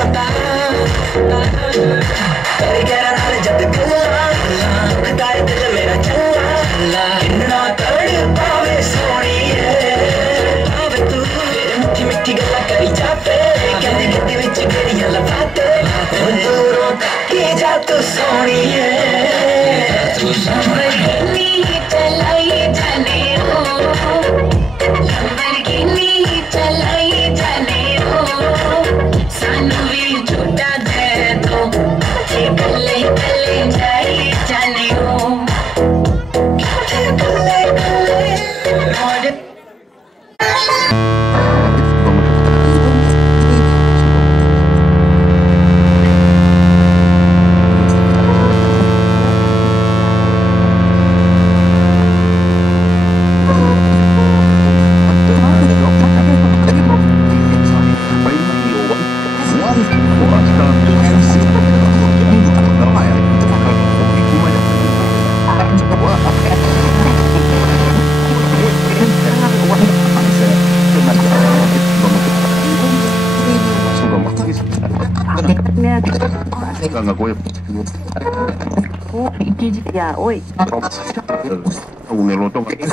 सता तेरे गहरा नाल जद गल्ला खदाए दिल मेरा चला इन्ना तड़ पावे सोनी पावे तू मिठी मिठी गल्ला करी जावे कहंदी गड्डी विच गेड़ियां लवाते दूरों तकी जा तू सोनी तू सोनी चलाई जाने हो लंबरगिनी चलाई जाने हो सानू भी झूठा दे दो ये गल्ले गल्ले जाई जाने हो गल्ले गल्ले मोड़ Nggak gue ya, oi. Unelo to nggak gue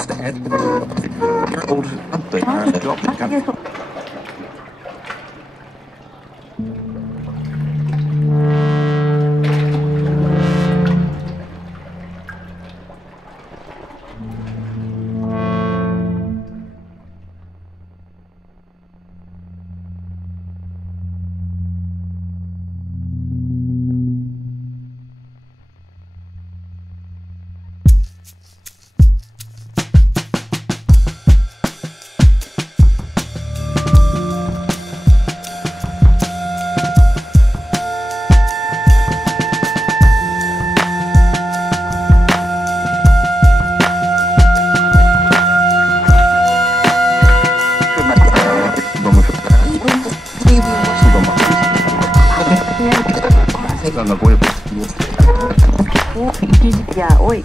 ya, oi.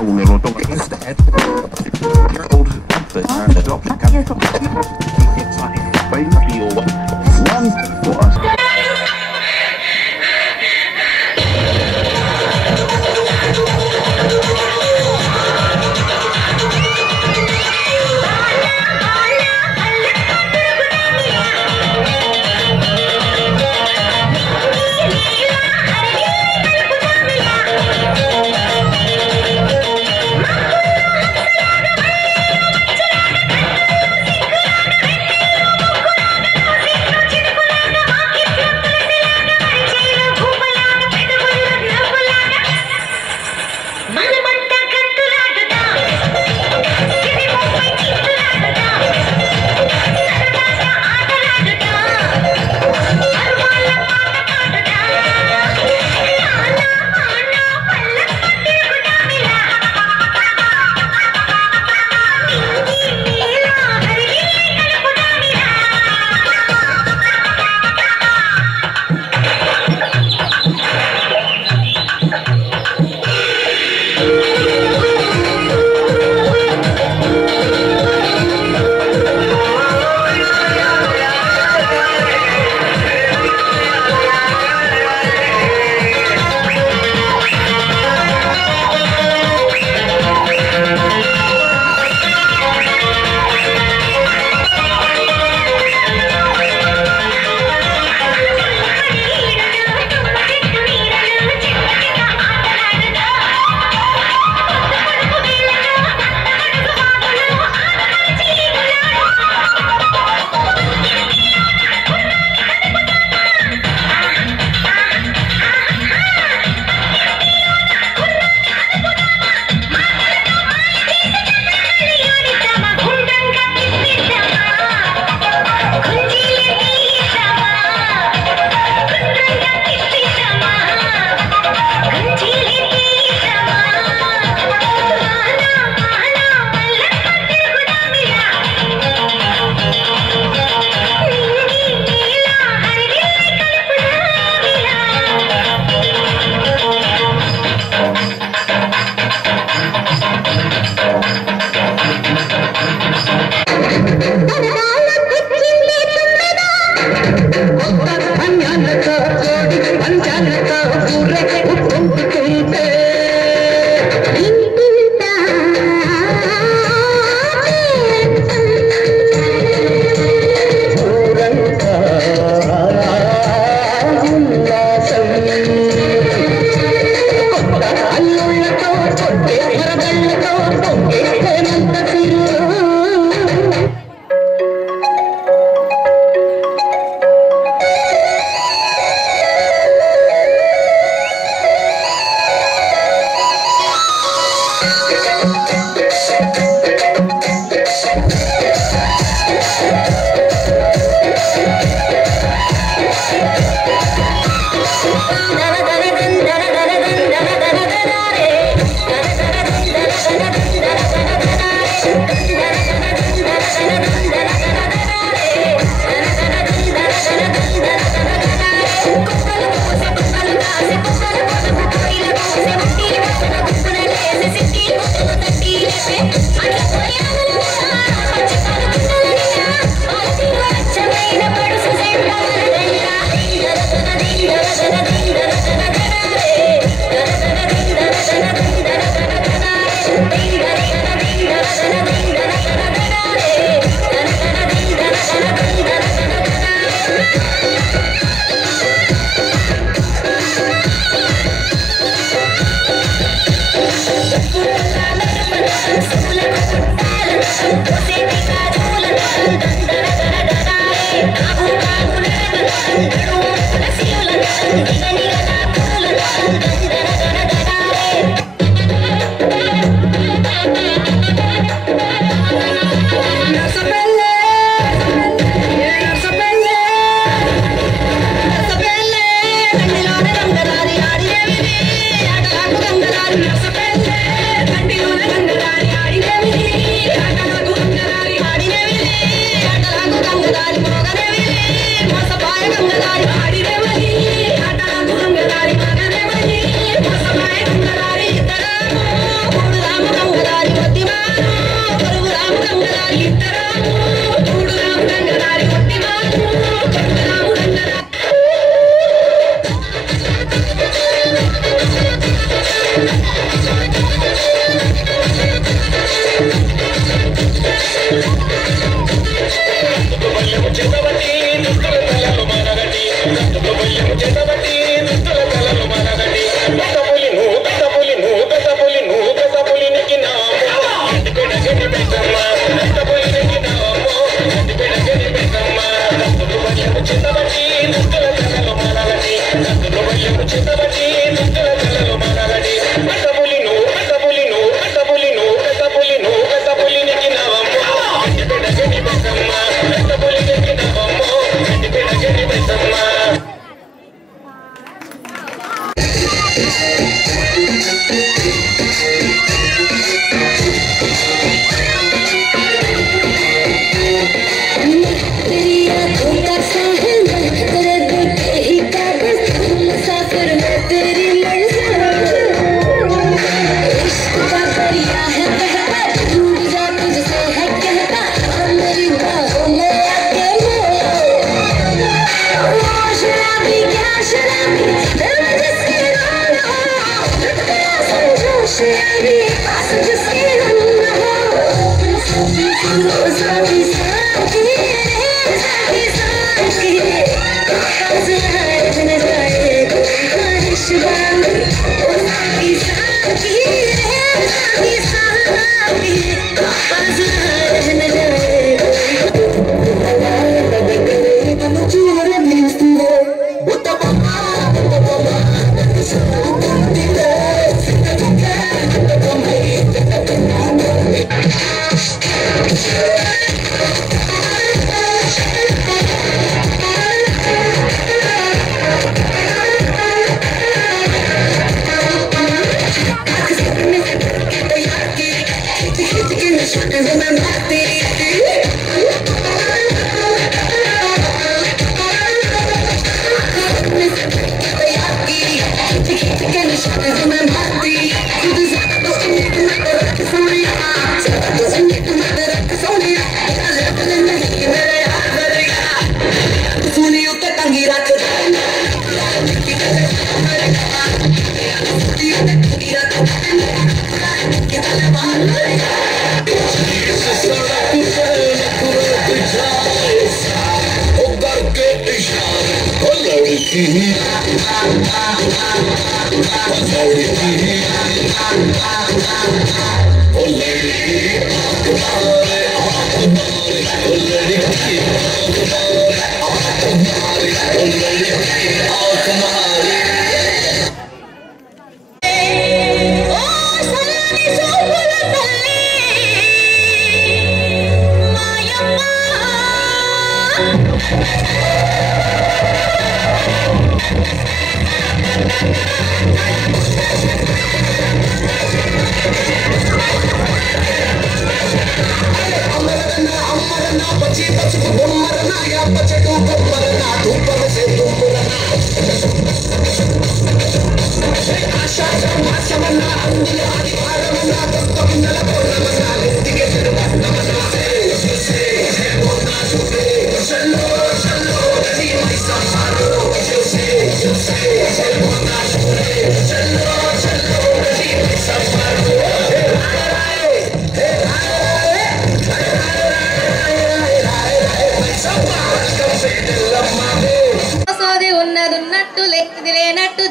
Unelo to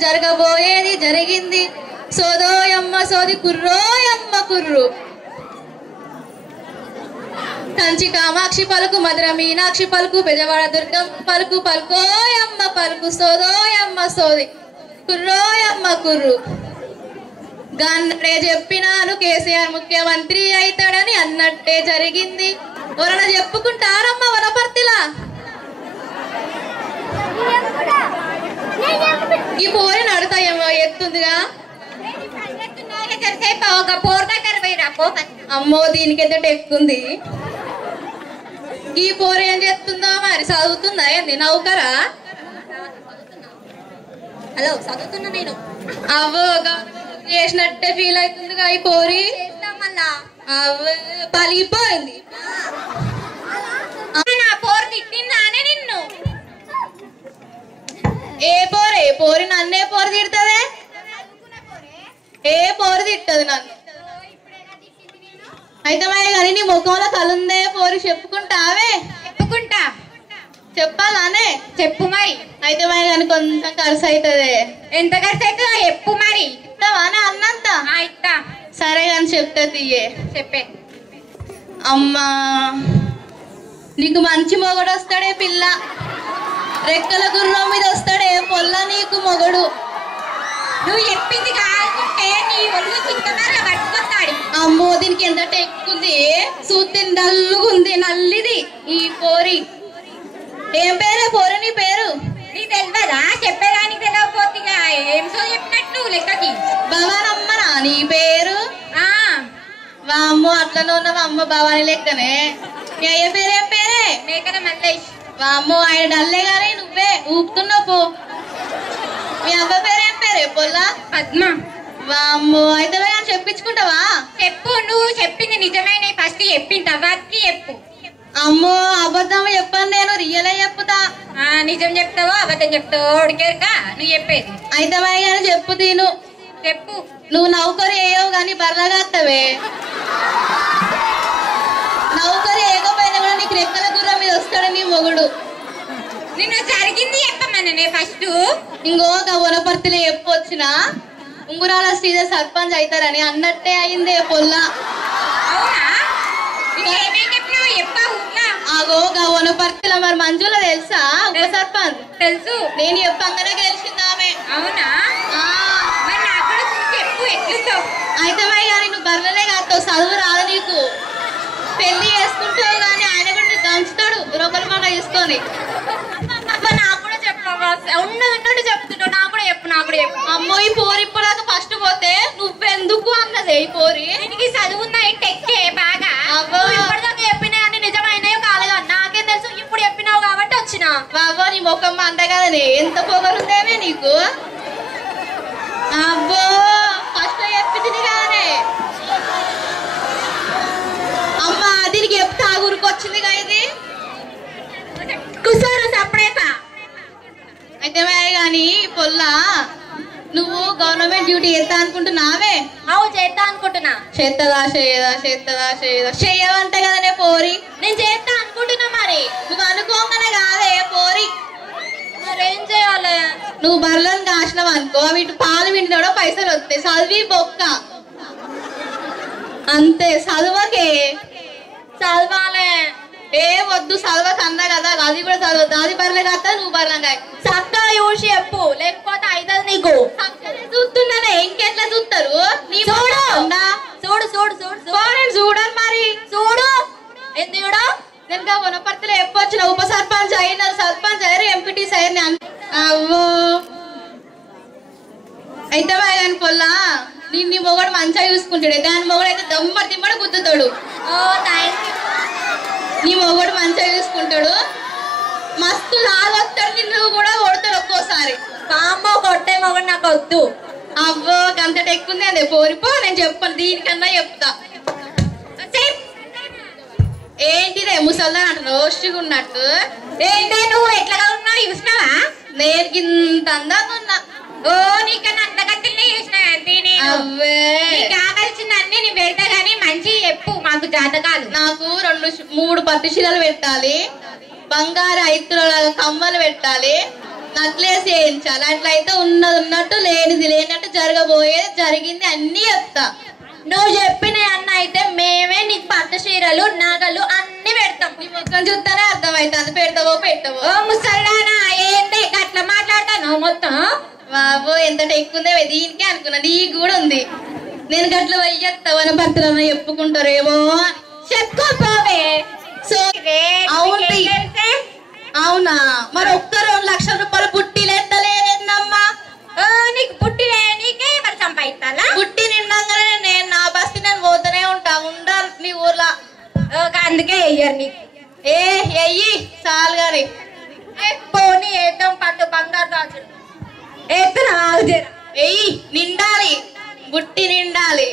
జరగబోయేది జరిగింది సోదోయమ్మ సోది కుర్రోయమ్మ కుర్రు కంచి కామాక్షి పలుకు మధుర మీనాక్షి పలుకు బెజవాడ దుర్గం పలుకు పలుకోయమ్మ పలుకు సోదోయమ్మ సోది కుర్రోయమ్మ కుర్రు గన్నడే చెప్పినాను కేసీఆర్ ముఖ్యమంత్రి అవుతాడని అన్నట్టే జరిగింది ఎవరన్నా చెప్పుకుంటారమ్మ వనపర్తిలా ఈ పోరి నడతాయేమో ఎత్తుందిగా అమ్మో దీనికి ఎంత ఎక్కుంది ఈ పోరి ఏం చేస్తుందో మరి చదువుతుందా ఏంది నౌకరా హలో చదువుతున్నా నేను అవ్వో చేసినట్టే ఫీల్ అవుతుందిగా ఈ పోరి అవ్వ పలిగిపోయింది పోరు తిట్టిందానే నిన్ను ఏ పోరి నన్నే పోరు తిడుతుంది ఏ పోరు తిట్టదు నన్ను అయితే మరి కానీ నీ ముఖంలో కలుందే పోరి చెప్పుకుంటావే చెప్పుకుంటా చెప్పాలానే చెప్పు మరి అయితే మరి కానీ కొంచెం ఖర్చు అవుతుంది ఎంత ఖర్చు అవుతుందో చెప్పు మరి ఇస్తావానే అన్నంత ఇస్తా సరే కానీ చెప్తా తీయే చెప్పే అమ్మా నీకు మంచి మొగడు వస్తాడే పిల్ల రెక్కల గుర్రం మీద వస్తాడే పొల్ల నీకు మొగడు నువ్వు చెప్పింది కాకుంటే నీ ఒళ్ళు చింతమల్ల పట్టుకొస్తాడు అమ్మో దీనికి ఎంత టెక్కుంది చూస్తే నల్లుగుంది నల్లిది ఈ పోరి ఏం పేరే పోరి నీ పేరు నీ తెలియదా చెప్పేదానికి తెలియకపోతే ఏం సో చెప్పినట్టు లెక్కకి భవానమ్మనా నీ పేరు వామ్మో అట్లనే ఉన్నావు అమ్మ భవాని లెక్కనే నీ అయ్య పేరేం పేరే మేకల మల్లేష్ వామ్మో ఆయన డల్లే గానీ నువ్వే ఊపుతున్నావు పో మీ అవ్వ పేరేం పేరే పొల్లా పద్మ వామ్మో అయితే చెప్పించుకుంటావా చెప్పు నువ్వు చెప్పింది నిజమైన ఫస్ట్ చెప్పింది తర్వాతకి చెప్పు అమ్మో అబద్ధం చెప్పాను నేను రియలే చెప్పుతా నిజం చెప్తావో అబద్ధం చెప్తావో ఉడికేరుక నువ్వు చెప్పేది అయితే కానీ చెప్పు తీను చెప్పు నువ్వు నౌకరు వేయవు కానీ బర్రగా వస్తావే నౌకరు ఫస్ట్ ఇంకో వనపర్తిలో చెప్పొచ్చిన ఉంగురాల శ్రీధర్ సర్పంచ్ అవుతారని అన్నట్టే అయిందే పొల్ల. ఆగో వనపర్తిలో మరి మంజుల తెలుసా ఉప సర్పంచ్? తెలుసు. నేను చెప్పంగానే గెలిచిందామె. అవునా? అయితే కానీ నువ్వు బర్రెలే కాస్తావు, చదువు రాదు నీకు. పెళ్లి చేసుకుంటావు కానీ ఆయన కూడా నీకు దంచుతాడు రొక్కల మాట తీసుకొని. నాకు కూడా ఉన్నట్టు చెప్తుంటావు. నాకు కూడా చెప్పు. అమ్మో ఈ పోరి ఇప్పటిదాకా ఫస్ట్ పోతే నువ్వెందుకు అన్నదే ఈ పోరి. దీనికి చదువున్నాయి టెక్కే బాగా. ఇప్పటిదాకా చెప్పినా అని నిజమైనయో కాలేదో నాకేం తెలుసు. ఇప్పుడు చెప్పినావు కాబట్టి వచ్చినా. బాబో నీ ముఖం అంట కదనే, ఎంత పొగరుందేమే నీకు. అబ్బో ఫస్ట్ చెప్పింది కాదనే. అమ్మా దీనికి చెప్తా ఊరికొచ్చింది కదా ఇది. కూర్చోరు సపరేటా. అయితే కానీ పొల్లా నువ్వు గవర్నమెంట్ డ్యూటీ చేస్తా అనుకుంటున్నావే? అవు చేస్తా అనుకుంటున్నా. చేస్తదా చేయవంట కదనే పోరి. నేను చేస్తా అనుకుంటున్నా. మరి నువ్వు అనుకోగానే కాదే పోరి. మరేం చేయాలి? నువ్వు బర్రెలను కాసినావు అనుకో, వీటి పాలు వింటాడో పైసలు వస్తాయి. చదివి బొక్క అంతే. చదవకే. చదవాలే. ఏ వద్దు చదవక అన్నా కదా, అది కూడా చదవద్దు. అది బర్రెలు కాస్తా నువ్వు బర్రెలు చక్కగా చూసి చెప్పు, లేకపోతే అవుతుంది నీకు. చూస్తున్నానే ఇంకెట్లా చూస్తారు? చూడను మరి చూడు. ఎందుకు నేను వనపర్తిలో చెప్పొచ్చిన ఉప సర్పంచ్ అయినారు, సర్పంచ్ అయ్యారు, ఎంపీటీ అయ్యారు. అవ్వో అయితే కానీ పొల్లా నీ మొగడు మంచిగా చూసుకుంటాడు. దాని మొగడు అయితే దిమ్మడి గుద్దుతాడు. నీ మొగడు మంచిగా చూసుకుంటాడు, మస్తు లాగొస్తాడు. నిన్ను కూడా కొడతాడు ఒక్కోసారి. కామ్మో కొట్టే మొగడు నాకు వద్దు. అవ్వో గంతటి ఎక్కుంది అదే పోరిపో. నేను చెప్పను, దీనికన్నా చెప్తా. ఏంటిదే ముసల్దా అంటున్నావు రోస్టిగా ఉన్నట్టు? ఏంటే నువ్వు ఎట్లా ఉన్నావు చూసినావా? నేను ఇంత అందంగా ఉన్నా. ఓ నీకన్నా అంతగతినే చూసినా. కావాల్సిన అన్ని నీ పెడతా గానీ మంచి చెప్పు మాకు జాతకాలు. నాకు 2-3 పట్టు చీరలు పెట్టాలి, బంగారు 5 కమ్మలు పెట్టాలి, నక్లెస్ చేయించాలి. అట్లయితే ఉన్నట్టు లేనిది లేనట్టు జరగబోయేది జరిగింది అన్ని చెప్తా. నువ్వు చెప్పిన అన్న అయితే మేమే నీకు పట్టు చీరలు నగలు అన్ని పెడతాం. నీ ముఖం చూస్తానే అర్థమవుతుంది పెడతావో పెట్టవో. ముసల్లానా ఏంటి అట్లా మాట్లాడతాను మొత్తం? బాబో ఎంత ఎక్కుందే దీనికే అనుకున్నా. నీకు కూడా ఉంది. నేను గట్ల వయ్యేస్తా వనపర్తులన్నా చెప్పుకుంటారేమో. చెప్పుకోపోవే. సో అవునా? మరి ఒక్క 2 లక్షల రూపాయలు పుట్టిలు ఎత్తలేదమ్మా. నీకు పుట్టినే నీకే మరి సంపాదిస్తాలా? పుట్టి నిండంగానే నేను నా బస్తి నేను పోతూనే ఉంటా. ఉండాలి నీ ఊర్లో. అందుకే వెయ్యరు నీకు. ఎయ్యి చాలు గాని. పోనీ వేద్దాం పట్టు బంగారు గాజులు ఎత్తున. ఎయ్యి నిండాలి, బుట్టి నిండాలి.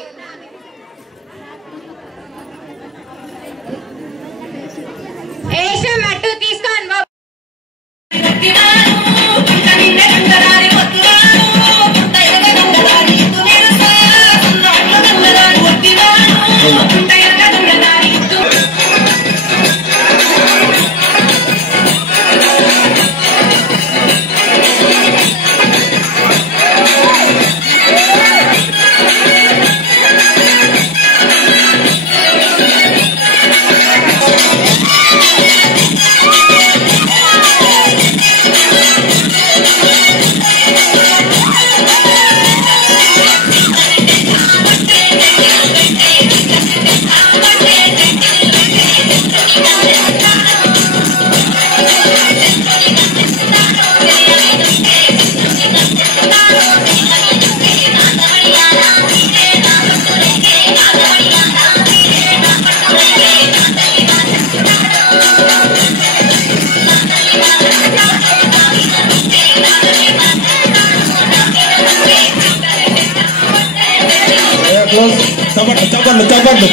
వేసాం అట్టు తీసుకోండి బాబు.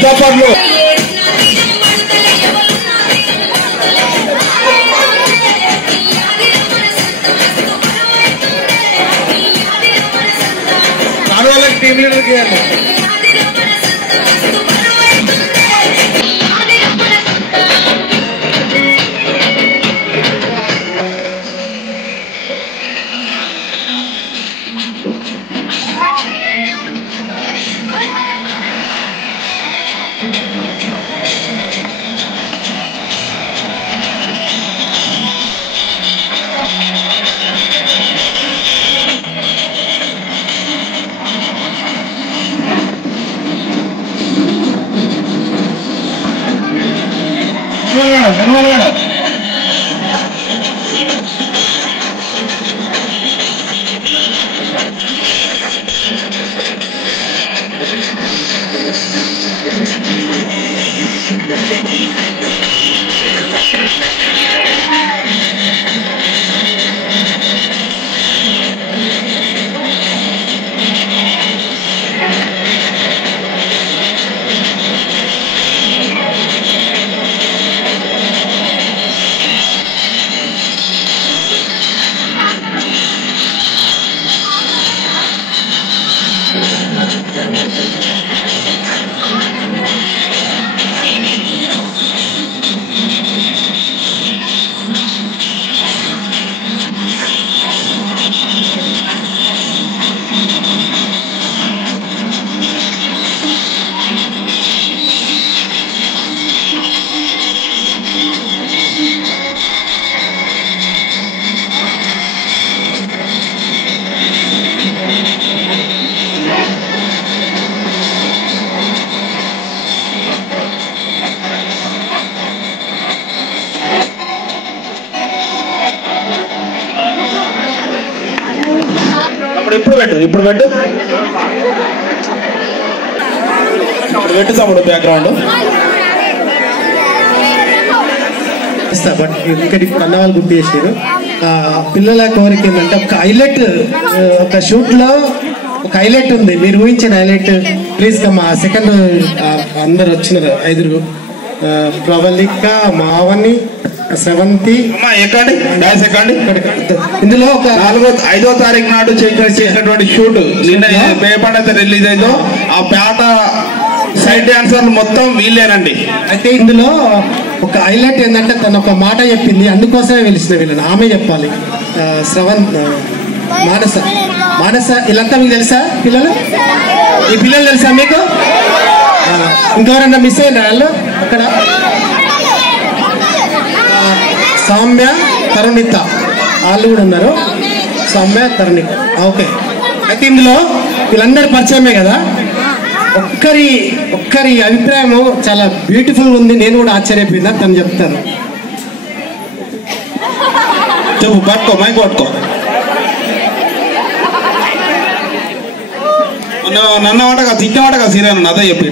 చప్పట్లు. వాళ్ళకి టీం లీడర్కి ఇప్పుడు పెట్టు తమ్ముడు బ్యాక్గ్రౌండ్ బట్ ఇక్కడ అన్నవాళ్ళు గుర్తు చేసారు. పిల్లల కోరిక ఏంటంటే ఒక హైలైట్, ఒక షూట్ లో ఒక హైలైట్ ఉంది, మీరు ఊహించిన హైలైట్ ప్లీజ్ కమ్మా. సెకండ్ అందరు వచ్చినారు, 5 ప్రవళిక, మావని, శ్రవంతి. ఇందులో ఒక 5వ తారీఖు నాడు చేసినటువంటి షూట్ నిన్న పేపర్ రిలీజ్ అయిందో ఆ పేట సైడ్ డాన్సర్లు మొత్తం వీళ్ళేనండి. అయితే ఇందులో ఒక హైలైట్ ఏంటంటే తను ఒక మాట చెప్పింది, అందుకోసమే పిలిచిన వీళ్ళని, ఆమె చెప్పాలి. మానస వీళ్ళంతా మీకు తెలుసా? పిల్లలు, ఈ పిల్లలు తెలుసా మీకు? ఇంకెవరన్నా మిస్ అయినా వాళ్ళు అక్కడ? సౌమ్య, తరుణిత వాళ్ళు కూడా ఉన్నారు. సౌమ్య, తరుణిత. ఓకే. అయితే ఇందులో వీళ్ళందరూ పరిచయమే కదా. ఒక్కరి అభిప్రాయం చాలా బ్యూటిఫుల్ ఉంది, నేను కూడా ఆశ్చర్యపోయినా. తను చెప్తాను. చెప్పు, పట్టుకో, మైక్ పట్టుకో. నన్న వాటగా తిట్టిన వాటగా సీరియల్ అదే చెప్పి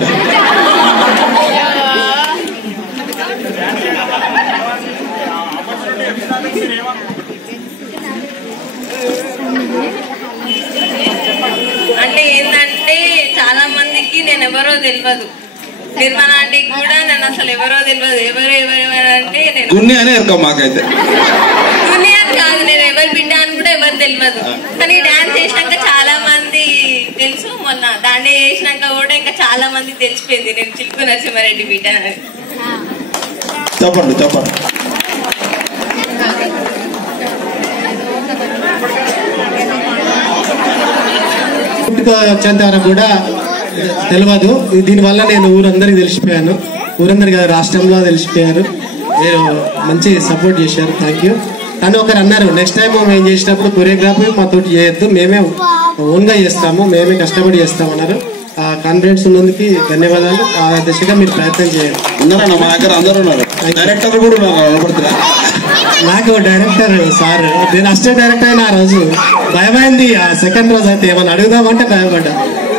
అంటే ఏంటంటే చాలా మందికి నేను ఎవరో తెలియదు, నిర్మల ఆంటీకి కూడా నేను అసలు ఎవరో తెలియదు. ఎవరంటే నేను గున్ని అనే ఎరకం మాకైతే. గున్ని అని కాదు, నేను ఎవరు బిడ్డ అని కూడా ఎవరు తెలియదు. కానీ డాన్స్ చేసినాక చాలా మంది తెలుసు. మొన్న దాన్ని చేసినాక కూడా ఇంకా చాలా మందికి తెలిసిపోయింది నేను చిలుకు నరసింహారెడ్డి బిడ్డ అని. చెప్పండి. వచ్చేంత వరకు కూడా తెలియదు. దీనివల్ల నేను ఊరందరికి తెలిసిపోయాను, ఊరందరికి రాష్ట్రంలో తెలిసిపోయారు. మీరు మంచి సపోర్ట్ చేశారు, థ్యాంక్ యూ. కానీ ఒకరు అన్నారు, నెక్స్ట్ టైం మేము చేసినప్పుడు కొరియోగ్రఫీ మాతో చేయొద్దు, మేమే ఓన్గా చేస్తాము, మేమే కష్టపడి చేస్తామన్నారు. ఆ కాన్ఫిడెన్స్ ఉన్నందుకు ధన్యవాదాలు. ఆ దిశగా మీరు ప్రయత్నం చేయండి. ఉన్నారన్న మా దగ్గర అందరూ ఉన్నారు, డైరెక్టర్ కూడా ఉన్నారు. నాకు డైరెక్టర్ సార్, నేను అసిస్టెంట్ డైరెక్టర్ అయిన ఆ రోజు భయమైంది. ఆ సెకండ్ రోజు అయితే ఏమన్నా అడుగుదామంటే భయపడ్డా.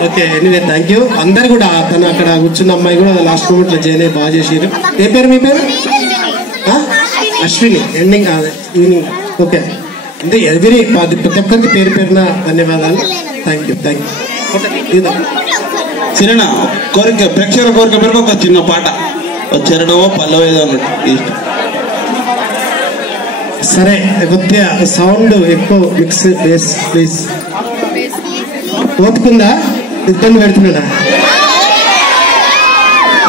Okay, anyway thank you. అందరు కూడా తను అక్కడ కూర్చున్న అమ్మాయి కూడా లాస్ట్ మూమెంట్ లో చేయలేదు, బాగా చేసారు. ఏ పేరు మీ పేరు? అశ్విని. Ending evening. ఓకే, అంటే ఎవరి ప్రతి ఒక్కరికి పేరు పేరున ధన్యవాదాలు. Thank you. చిన్న కోరిక, ప్రేక్షకుల కోరిక పేరుకు ఒక చిన్న పాట, చెరడమో పల్లవేదో అన్నట్టు. సరే, కొద్దిగా సౌండ్ ఎక్కువ మిక్స్ బేస్ ప్లీజ్. ఓతుకుందా? ఇబ్బంది పెడుతున్నాడా?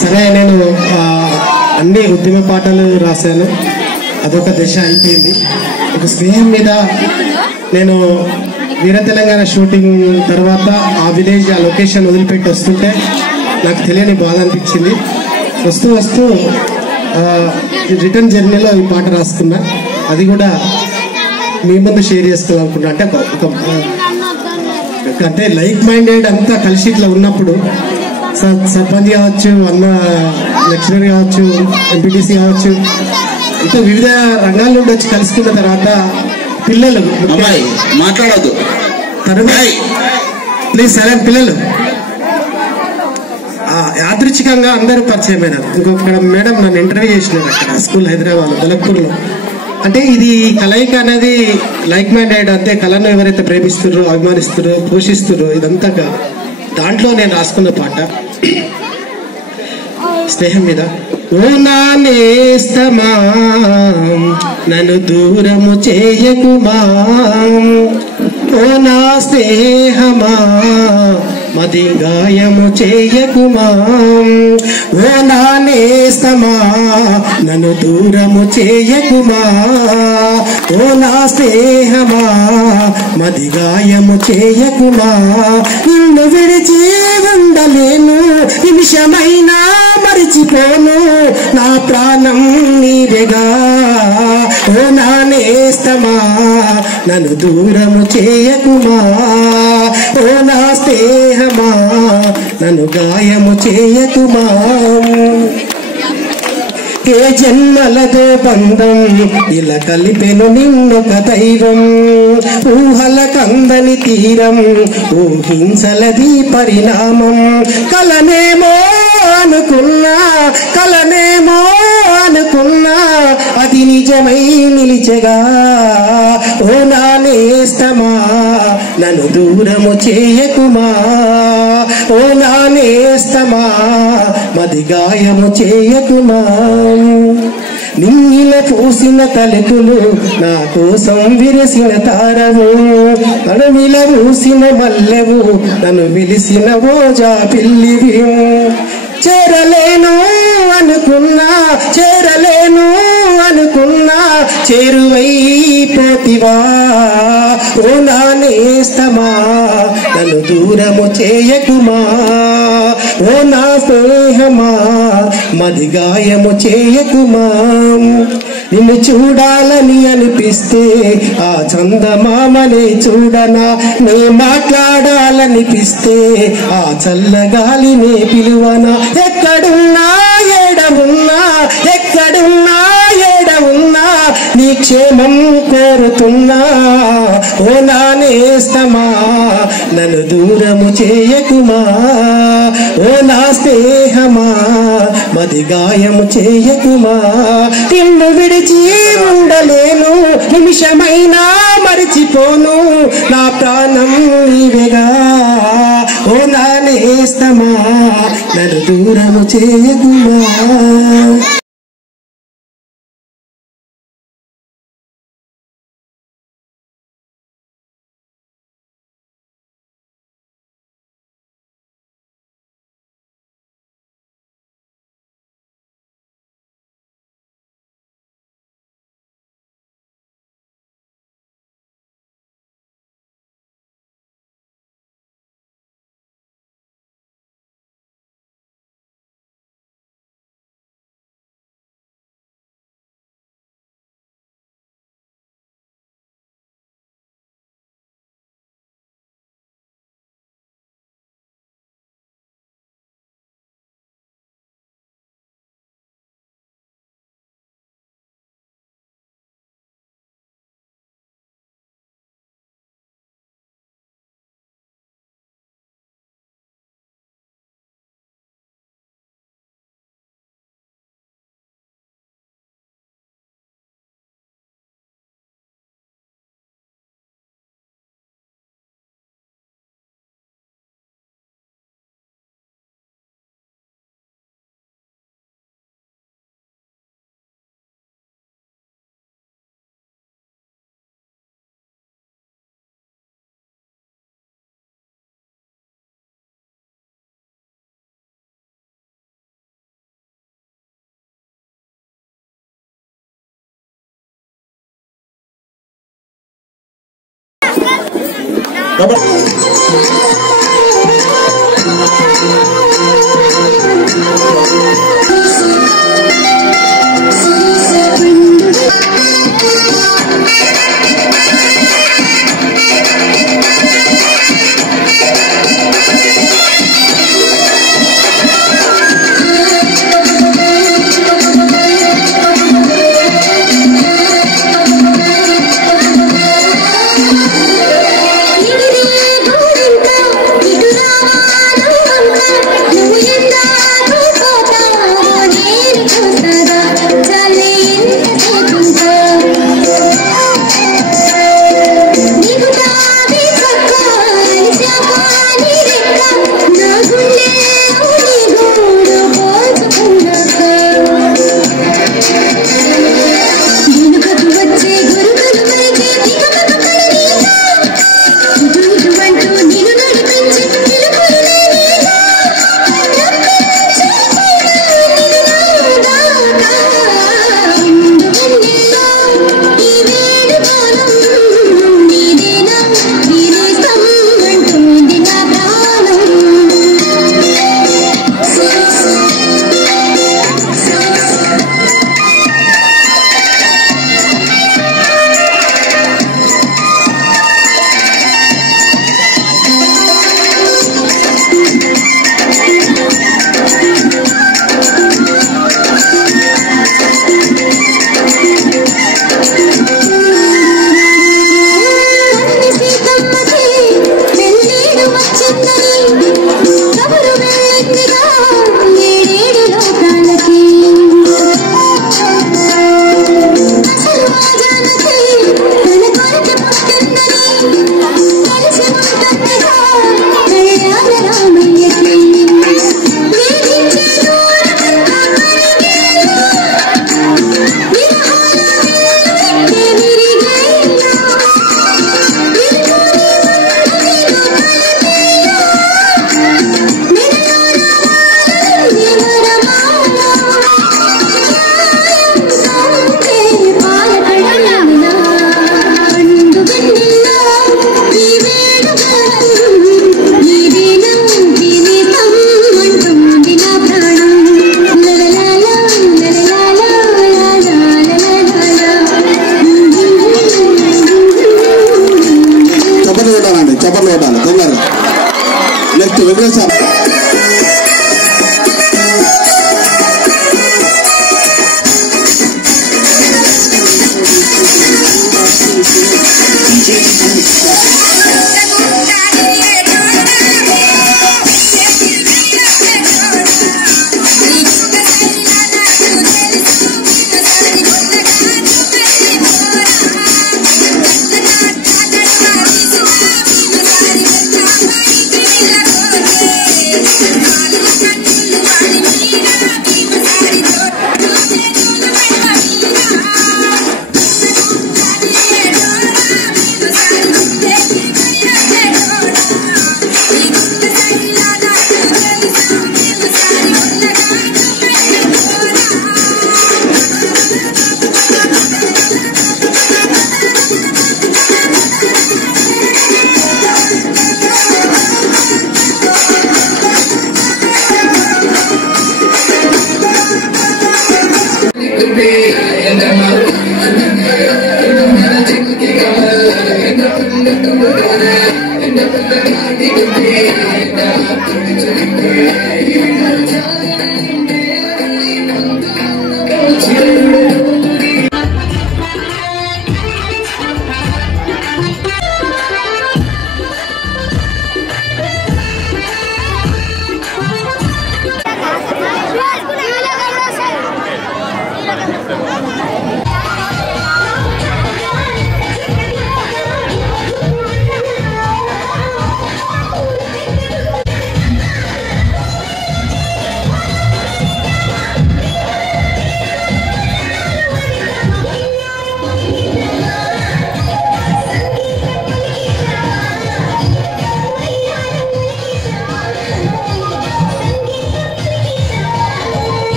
సరే, నేను అన్ని ఉద్యమ పాటలు రాశాను, అదొక దశ అయిపోయింది. ఒక స్నేహం మీద నేను వీర తెలంగాణ షూటింగ్ తర్వాత ఆ విలేజ్, ఆ లొకేషన్ వదిలిపెట్టి వస్తుంటే నాకు తెలియని బాధ అనిపించింది. వస్తూ రిటర్న్ జర్నీలో ఈ పాట రాసుకున్నా, అది కూడా మీ ముందు షేర్ చేసుకోవాలనుకున్నా. అంటే లైక్ మైండెడ్ అంతా కలిసి ఇట్లా ఉన్నప్పుడు సర్పంచ్ కావచ్చు, అన్న లెక్చరర్ కావచ్చు, ఎంపీటీసీ కావచ్చు, ఇంకా వివిధ రంగాల నుండి వచ్చి కలుసుకున్న తర్వాత పిల్లలు మాట్లాడద్దు ప్లీజ్ సైలెంట్. పిల్లలు యాదృచ్ఛికంగా అందరూ పరిచయమైనారు. ఇంకొక మేడం నన్ను ఇంటర్వ్యూ చేసినారు అక్కడ స్కూల్ హైదరాబాద్ దొలక్పూర్లో. అంటే ఇది కలయిక అనేది లైక్ మైండెడ్, అంటే కళను ఎవరైతే ప్రేమిస్తుర్రో, అభిమానిస్తుర్రో, పోషిస్తుర్రో, ఇదంతా దాంట్లో నేను రాసుకున్న పాట స్నేహం మీద. ఓ నా నేస్తమా నన్ను దూరము చేయకుమా, ఓ నా స్నేహమా మది గాయము చేయకుమా, ఓ నా నేస్తమా నన్ను దూరము చేయకుమా, ఓ నా స్నేహమా మది గాయము చేయకుమా, నిన్ను విడిచి ఉండలేను నిమిషమైనా మరిచిపోను, నా ప్రాణం నీవేగా, ఓ నా నేస్తమా నన్ను దూరము చేయకుమా, ఓ నా స్నేహమా నన్ను గాయము చేయకుమా. ఏ జన్మలతో బంధం ఇలా కలిపెను నిన్నొక దైవం, ఊహల కందని తీరం ఊహించలది పరిణామం, కలనేమో అనుకున్నా కలనేమో అనుకున్నా అది నిజమై నిలిచెగా, ఓ నా నేస్తమా నన్ను దూరము చేయకుమా, ఓ నా నేస్తమా మది గాయము చేయకుమా. నిన్నిల పూసిన తలుపులు నా కోసం విరిసిన తారవు, అడవిల పూసిన మల్లెవు నన్ను విలిసిన ఓజా పిల్లివి, చేరలేను అనుకున్నా చేరలేను అనుకున్నా చేరువైపోతివా, ఓ నా నేస్తమా నన్ను దూరము చేయకుమా, ఓ నా స్నేహమా మది గాయము చేయకుమా. నిన్ను చూడాలని అనిపిస్తే ఆ చందమామనే చూడనా, నే మాట్లాడాలనిపిస్తే ఆ చల్లగాలినే పిలువనా, ఎక్కడున్నా ఏడవున్నా ఎక్కడున్నా ఏడవున్నా నీ క్షేమం కోరుతున్నా, ఓ నా నేస్తమా నన్ను దూరము చేయకుమా, ఓ నా స్నేహమా మది గాయము చేయకుమా. నిన్ను విడిచి ఉండలేను నిమిషమైనా మరిచిపోను, నా ప్రాణం నీవేగా, ఓ నా నేస్తమా నన్ను దూరము చేయకుమా.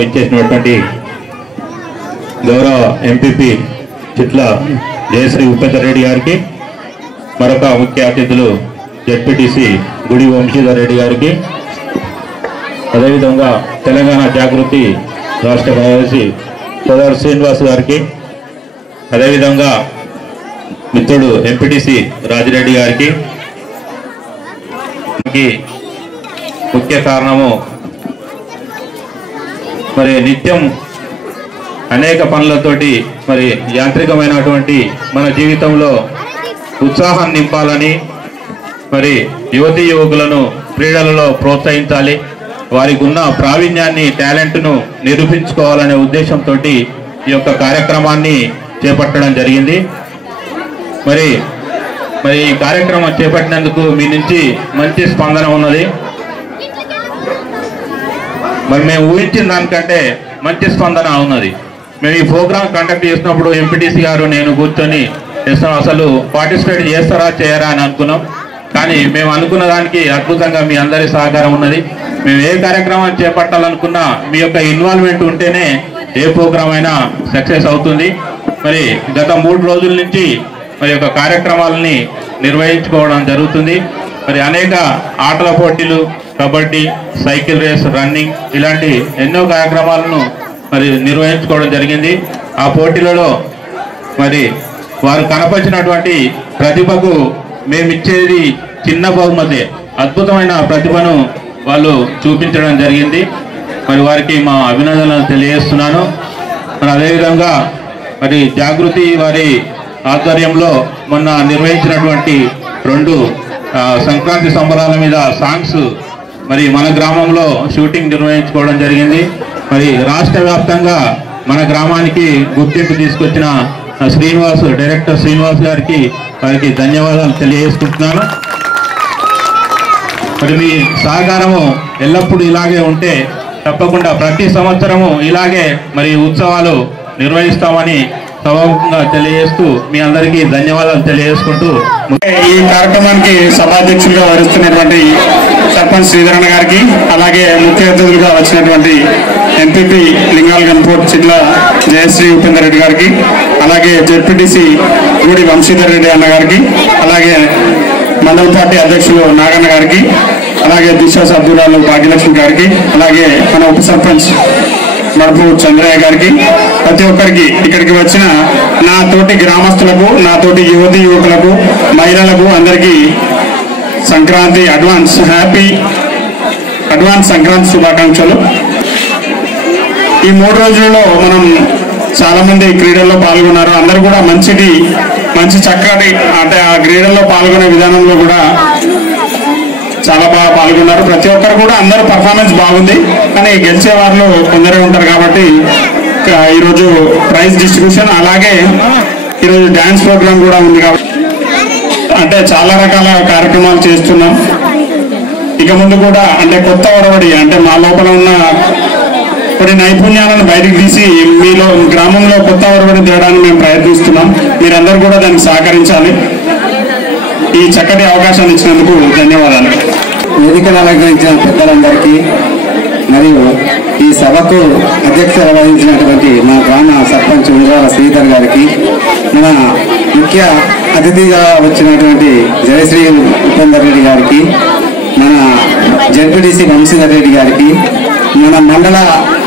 విచ్చేసినటువంటి గౌరవ ఎంపీపీ చిట్ల జయశ్రీ ఉపేందర్ రెడ్డి గారికి, మరొక ముఖ్య అతిథులు జెడ్పీటీసీ గుడి వంశీధర్ రెడ్డి గారికి, అదేవిధంగా తెలంగాణ జాగృతి రాష్ట్ర కార్యదర్శి సోదరు శ్రీనివాస్ గారికి, అదేవిధంగా మిత్రుడు ఎంపీటీసీ రాజిరెడ్డి గారికి. ముఖ్య కారణము మరి నిత్యం అనేక పనులతోటి మరి యాంత్రికమైనటువంటి మన జీవితంలో ఉత్సాహం నింపాలని, మరి యువతీ యువకులను క్రీడలలో ప్రోత్సహించాలి, వారికి ఉన్న ప్రావీణ్యాన్ని టాలెంట్ను నిరూపించుకోవాలనే ఉద్దేశంతో ఈ యొక్క కార్యక్రమాన్ని చేపట్టడం జరిగింది. మరి ఈ కార్యక్రమం చేపట్టినందుకు మీ నుంచి మంచి స్పందన ఉన్నది. మరి మేము ఊహించిన దానికంటే మంచి స్పందన ఉన్నది. మేము ఈ ప్రోగ్రామ్ కండక్ట్ చేసినప్పుడు ఎంపీటీసీ గారు నేను కూర్చొని అసలు పార్టిసిపేట్ చేస్తారా చేయరా అని అనుకున్నాం. కానీ మేము అనుకున్న దానికి అద్భుతంగా మీ అందరి సహకారం ఉన్నది. మేము ఏ కార్యక్రమం చేపట్టాలనుకున్నా మీ యొక్క ఇన్వాల్వ్మెంట్ ఉంటేనే ఏ ప్రోగ్రామ్ అయినా సక్సెస్ అవుతుంది. మరి గత 3 రోజుల నుంచి మరి యొక్క కార్యక్రమాలని నిర్వహించుకోవడం జరుగుతుంది. మరి అనేక ఆటల పోటీలు, కబడ్డీ, సైకిల్ రేస్, రన్నింగ్ ఇలాంటి ఎన్నో కార్యక్రమాలను మరి నిర్వహించుకోవడం జరిగింది. ఆ పోటీలలో మరి వారు కనపరిచినటువంటి ప్రతిభకు మేమిచ్చేది చిన్న బహుమతి, అద్భుతమైన ప్రతిభను వాళ్ళు చూపించడం జరిగింది. మరి వారికి మా అభినందనలు తెలియజేస్తున్నాను. మరి అదేవిధంగా మరి జాగృతి వారి ఆధ్వర్యంలో మొన్న నిర్వహించినటువంటి 2 సంక్రాంతి సంబరాల మీద సాంగ్స్ మరి మన గ్రామంలో షూటింగ్ నిర్వహించుకోవడం జరిగింది. మరి రాష్ట్ర వ్యాప్తంగా మన గ్రామానికి గుర్తింపు తీసుకొచ్చిన డైరెక్టర్ శ్రీనివాస్ గారికి వారికి ధన్యవాదాలు తెలియజేసుకుంటున్నాను. మరి మీ సహకారము ఎల్లప్పుడూ ఇలాగే ఉంటే తప్పకుండా ప్రతి సంవత్సరము ఇలాగే మరి ఉత్సవాలు నిర్వహిస్తామని సభాముఖంగా తెలియజేస్తూ మీ అందరికీ ధన్యవాదాలు తెలియజేసుకుంటూ ఈ కార్యక్రమానికి సభాధ్యక్షులుగా వహిస్తున్నటువంటి సర్పంచ్ శ్రీధరణ గారికి, అలాగే ముఖ్య అతిథులుగా వచ్చినటువంటి ఎంపీపీ లింగాల గన్పోర్ట్ చిట్ల జయశ్రీ ఉపేందర్ రెడ్డి గారికి, అలాగే జెడ్పీటీసీ గుడి వంశీధర్ రెడ్డి అన్న గారికి, అలాగే మండల పార్టీ అధ్యక్షులు నాగన్న గారికి, అలాగే దిశ సభ్యురాలు భాగ్యలక్ష్మి గారికి, అలాగే మన ఉప సర్పంచ్ మడుపు చంద్రయ్య గారికి, ప్రతి ఒక్కరికి ఇక్కడికి వచ్చిన నా తోటి గ్రామస్తులకు, నా తోటి యువతీ యువకులకు, మహిళలకు అందరికీ సంక్రాంతి అడ్వాన్స్ సంక్రాంతి శుభాకాంక్షలు. ఈ 3 రోజులలో మనం చాలా మంది క్రీడల్లో పాల్గొన్నారు. అందరూ కూడా మంచి చక్కటి అంటే ఆ క్రీడల్లో పాల్గొనే విధానంలో కూడా చాలా బాగా పాల్గొన్నారు. ప్రతి ఒక్కరు కూడా అందరూ పర్ఫార్మెన్స్ బాగుంది. కానీ గెలిచే వారిలో కొందరే ఉంటారు కాబట్టి ఈరోజు ప్రైజ్ డిస్ట్రిబ్యూషన్, అలాగే ఈరోజు డ్యాన్స్ ప్రోగ్రామ్ కూడా ఉంది కాబట్టి అంటే చాలా రకాల కార్యక్రమాలు చేస్తున్నాం. ఇక ముందు కూడా అంటే కొత్త ఒరవడి అంటే మా లోపల ఉన్న కొన్ని నైపుణ్యాలను బయటకు తీసి మీలో గ్రామంలో కొత్త ఒరవడి తేయడానికి మేము ప్రయత్నిస్తున్నాం. మీరందరూ కూడా దానికి సహకరించాలి. ఈ చక్కటి అవకాశాన్ని ఇచ్చినందుకు ధన్యవాదాలు. వేదికను అలంకరించిన పెద్దలందరికీ మరియు ఈ సభకు అధ్యక్షత వహించినటువంటి మా గ్రామ సర్పంచ్ ఉండ్రాల శ్రీధర్ గారికి, మన ముఖ్య అతిథిగా వచ్చినటువంటి జయశ్రీ ఉపేందర్ రెడ్డి గారికి, మన జడ్పీటీసీ వంశీధర్ రెడ్డి గారికి, మన మండల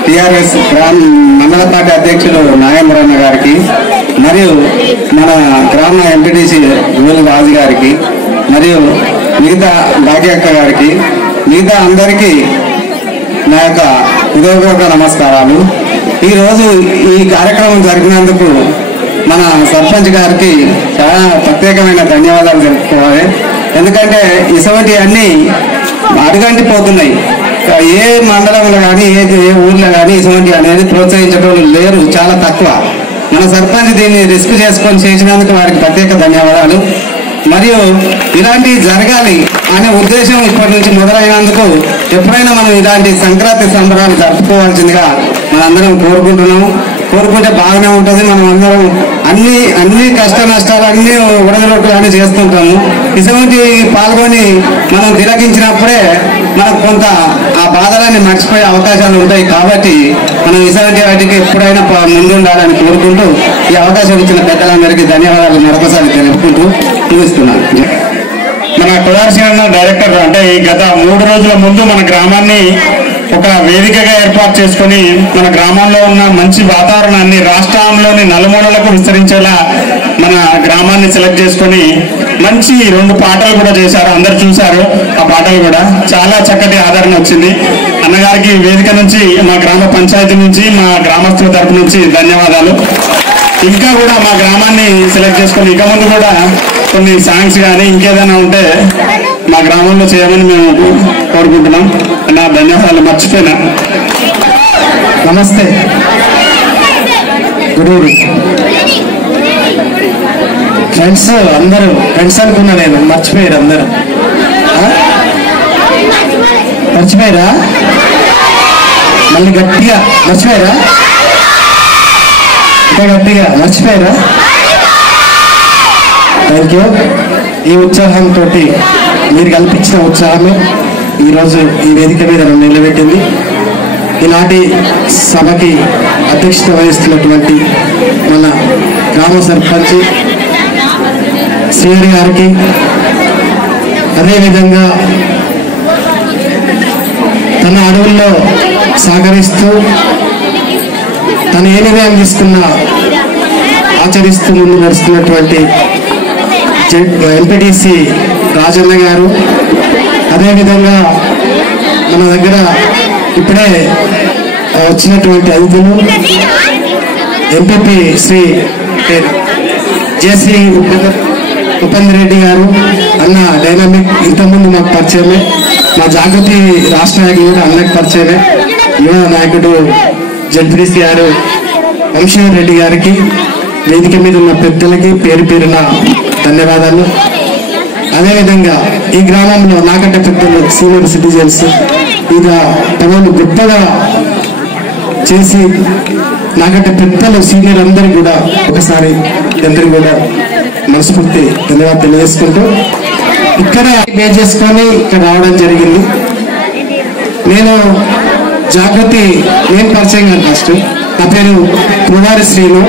టిఆర్ఎస్ మండల పార్టీ అధ్యక్షులు నాగేంద్రన్న గారికి, మరియు మన గ్రామ ఎంపీటీసీ వేలు రాజు గారికి, మరియు మిగతా భాగ్యక్క గారికి, మిగతా అందరికీ నా యొక్క హృదయపూర్వక నమస్కారాలు. ఈరోజు ఈ కార్యక్రమం జరిగినందుకు మన సర్పంచ్ గారికి చాలా ప్రత్యేకమైన ధన్యవాదాలు తెలుపుకోవాలి. ఎందుకంటే ఇటువంటి అన్నీ అడుగంటిపోతున్నాయి. ఏ మండలంలో కానీ ఏ ఊర్లో కానీ ఇటువంటి అనేది ప్రోత్సహించడం లేరు, చాలా తక్కువ. మన సర్పంచ్ దీన్ని రిస్క్ చేసుకొని చేసినందుకు వారికి ప్రత్యేక ధన్యవాదాలు. మరియు ఇలాంటివి జరగాలి అనే ఉద్దేశం ఇప్పటి నుంచి మొదలైనందుకు ఎప్పుడైనా మనం ఇలాంటి సంక్రాంతి సంబరాలు జరుపుకోవాల్సిందిగా మనందరం కోరుకుంటే బాగానే ఉంటుంది. మనం అందరం అన్ని కష్ట నష్టాలు అన్ని ఉడదలొట్టు అని చేస్తుంటాము. ఇటువంటి పాల్గొని మనం తిలకించినప్పుడే మనకు కొంత ఆ బాధలన్నీ మర్చిపోయే అవకాశాలు ఉంటాయి. కాబట్టి మనం ఇటువంటి వాటికి ఎప్పుడైనా ముందుండాలని కోరుకుంటూ ఈ అవకాశం ఇచ్చిన పెద్దలందరికీ ధన్యవాదాలు మరొకసారి తెలుపుకుంటూ ముగిస్తున్నాను. మన కులార్సిన డైరెక్టర్ అంటే ఈ గత 3 రోజుల ముందు మన గ్రామాన్ని ఒక వేదికగా ఏర్పాటు చేసుకొని మన గ్రామంలో ఉన్న మంచి వాతావరణాన్ని రాష్ట్రంలోని నలుమూలలకు విస్తరించేలా మన గ్రామాన్ని సెలెక్ట్ చేసుకొని మంచి 2 పాటలు కూడా చేశారు. అందరు చూశారు ఆ పాటలు కూడా. చాలా చక్కటి ఆదరణ వచ్చింది. అన్నగారికి వేదిక నుంచి, మా గ్రామ పంచాయతీ నుంచి, మా గ్రామస్తుల తరపు నుంచి ధన్యవాదాలు. ఇంకా కూడా మా గ్రామాన్ని సెలెక్ట్ చేసుకొని ఇక ముందు కూడా కొన్ని సాంగ్స్ కానీ ఇంకేదైనా ఉంటే మా గ్రామంలో చేయమని మేము కోరుకుంటున్నాం. నా ధన్యవాదాలు మర్చిపోయినా. నమస్తే, గుడ్ ఈవినింగ్ ఫ్రెండ్స్. అందరూ ఫ్రెండ్స్ అనుకున్నా నేను, మర్చిపోయారు అందరూ. మర్చిపోయారా? మళ్ళీ గట్టిగా మర్చిపోయారా? ఇంకా గట్టిగా మర్చిపోయారా? Thank you. ఈ ఉత్సాహంతో మీరు కల్పించిన ఉత్సాహమే ఈరోజు ఈ వేదిక మీద నన్ను నిలబెట్టింది. ఈనాటి సభకి అధ్యక్షత వహిస్తున్నటువంటి మన గ్రామ సర్పంచ్ శ్రీహరి గారికి, అదేవిధంగా తన అడవుల్లో సహకరిస్తూ తను ఏ నిర్ణయం తీసుకున్నా ఆచరిస్తూ ముందు నడుస్తున్నటువంటి ఎంపీటీసీ రాజన్న గారు, అదేవిధంగా మన దగ్గర ఇప్పుడే వచ్చినటువంటి అతిథులు ఎంపీపీ శ్రీ జేసీ ఉపేంద్ర రెడ్డి గారు, అన్న డైనామిక్ ఇంతకుముందు మాకు పరిచయమే. మా జాగృతి రాష్ట్ర నాయకులు కూడా అన్నకు పరిచయమే. యువ నాయకుడు జడ్పీటీసీ గారు వంశీధర్ రెడ్డి గారికి, వేదిక మీద ఉన్న పెద్దలకి పేరు పేరున ధన్యవాదాలు. అదేవిధంగా ఈ గ్రామంలో నాకంటే పెద్దలు సీనియర్ సిటిజన్స్ ఇక పనులు గొప్పగా చేసి నాకంటే పెద్దలు సీనియర్ అందరికీ కూడా ఒకసారి అందరికీ కూడా మనస్ఫూర్తి ధన్యవాదాలు తెలియజేసుకుంటూ ఇక్కడ బేస్ చేసుకొని ఇక్కడ రావడం జరిగింది. నేను జాగృతి నేను పరిచయం కాదు. ఫస్ట్ నా పేరు కుమారి శ్రీను.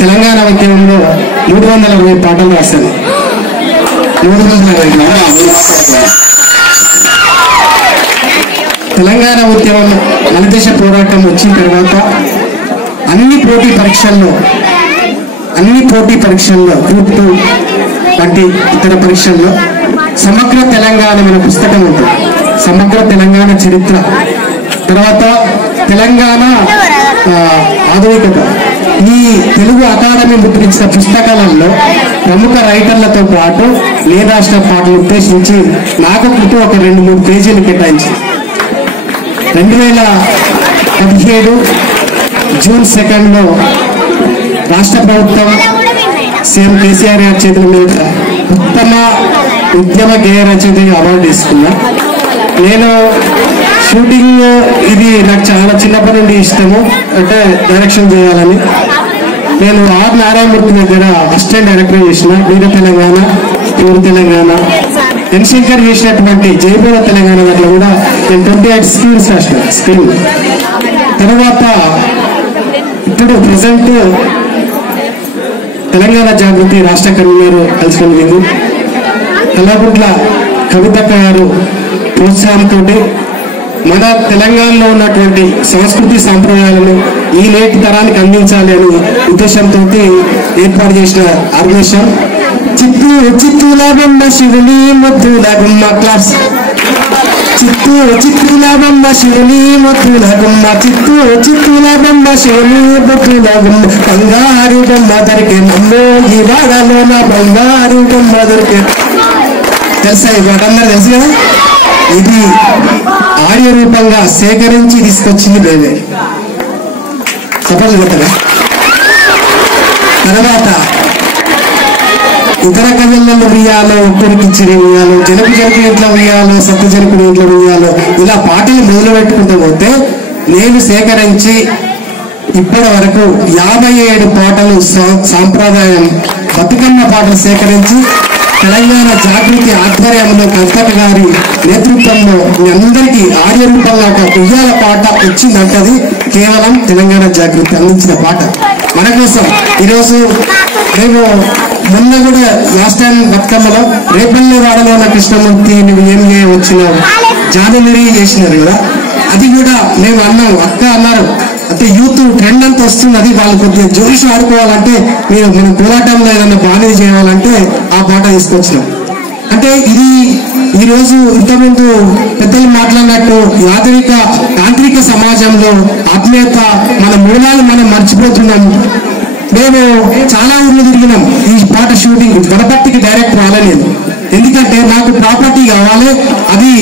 తెలంగాణ ఉద్యమంలో 320 పాటలు రాశాను. 320 తెలంగాణ ఉద్యమం మలిదేశ పోరాటం వచ్చిన తర్వాత అన్ని పోటీ పరీక్షల్లో గ్రూప్ 2 వంటి ఇతర పరీక్షల్లో సమగ్ర తెలంగాణ మన పుస్తకం ఉంటుంది. సమగ్ర తెలంగాణ చరిత్ర, తర్వాత తెలంగాణ ఆధునికత, ఈ తెలుగు అకాడమీ ముద్రించిన పుస్తకాలలో ప్రముఖ రైటర్లతో పాటు నేను రాష్ట్ర పాటలు ఉద్దేశించి నాకు కృతి ఒక 2-3 పేజీలు కేటాయించి 2017 జూన్ 2 రాష్ట్ర ప్రభుత్వం సీఎం కేసీఆర్ గారి చేతుల మీద ఉత్తమ ఉద్యమ గేయ రచయిత అవార్డు తీసుకున్నా. నేను షూటింగ్ ఇది నాకు చాలా చిన్నప్పటి నుండి ఇష్టము, అంటే డైరెక్షన్ చేయాలని. నేను ఆర్ నారాయణమూర్తి దగ్గర అసిస్టెంట్ డైరెక్టర్ చేసిన వీర తెలంగాణ, పూర్ తెలంగాణ, ఎన్శంకర్ చేసినటువంటి జైపూర తెలంగాణ దాంట్లో కూడా నేను 28 స్క్రీన్స్ రాసిన స్క్రీన్. తర్వాత ఇప్పుడు ప్రజెంట్ తెలంగాణ జాగృతి రాష్ట్ర కన్వీనర్ కలుసుకుని కల్లాపుట్ల కవితక్క గారు ప్రోత్సాహంతో మన తెలంగాణలో ఉన్నటువంటి సంస్కృతి సాంప్రదాయాలను ఈ నేటి తరానికి అందించాలి అనే ఉద్దేశంతో ఏర్పాటు చేసిన ఆర్గనైజేషన్ చిత్తూల బొమ్మ శివుని ముద్దుల బొమ్మ క్లాస్ చిత్తూల బొమ్మ శివుని ముద్దుల బొమ్మ చిత్తూల బొమ్మ శివుని ముద్దుల బొమ్మ బంగారు బొమ్మ దొరికే నమ్మో ఈ వాడలో నా బంగారు బొమ్మ దొరికే. తెలుసా ఈ పాట అందరూ తెలుసు కదా. ఇది ఆడియో రూపంగా సేకరించి తీసుకొచ్చింది మేమే. సపోజ్ కొట్టగా తర్వాత ఇతర కథలలో ఉయ్యాలో ఒక్కరికి ఇచ్చిరి ఉయ్యాలో జనపు జనపు ఇంట్లో ఉయ్యాలో సత్య జనపుడి ఇంట్లో ఉయ్యాలో ఇలా పాటలు మొదలు పెట్టుకుంటూ పోతే నేను సేకరించి ఇప్పటి వరకు 57 పాటలు సాంప్రదాయం బతుకమ్మ పాటలు సేకరించి తెలంగాణ జాగృతి ఆధ్వర్యంలో కవిత గారి నేతృత్వంలో మీ అందరికీ ఆడియో రూపంలో ఒక ఉయ్యాల పాట వచ్చిందంటే అది కేవలం తెలంగాణ జాగృతి అందించిన పాట మన కోసం. ఈరోజు మేము మొన్న కూడా లాస్ట్ టైం బతుకమ్మలో రేపల్లి వాడలో ఉన్న కృష్ణమూర్తి నువ్వు ఏం వచ్చినావు జానమిరి చేసినారు కదా. అది కూడా మేము అన్నాం, అక్క అన్నారు అంటే యూత్ ట్రెండ్ అంతా వస్తుంది, అది వాళ్ళు కొద్దిగా జోష్ ఆడుకోవాలంటే మనం పోరాటంలో ఏదైనా బాగా చేయాలంటే ఆ పాట తీసుకొచ్చినాం. అంటే ఇది ఈరోజు ఇంతకుముందు పెద్దలు మాట్లాడినట్టు తాంత్రిక సమాజంలో ఆత్మీయత మన మూలాలు మనం మర్చిపోతున్నాం. మేము చాలా ఊర్లు తిరిగినాం ఈ పాట షూటింగ్. వనపర్తికి డైరెక్ట్ రాలేదు, ఎందుకంటే నాకు ప్రాపర్టీ కావాలి, అది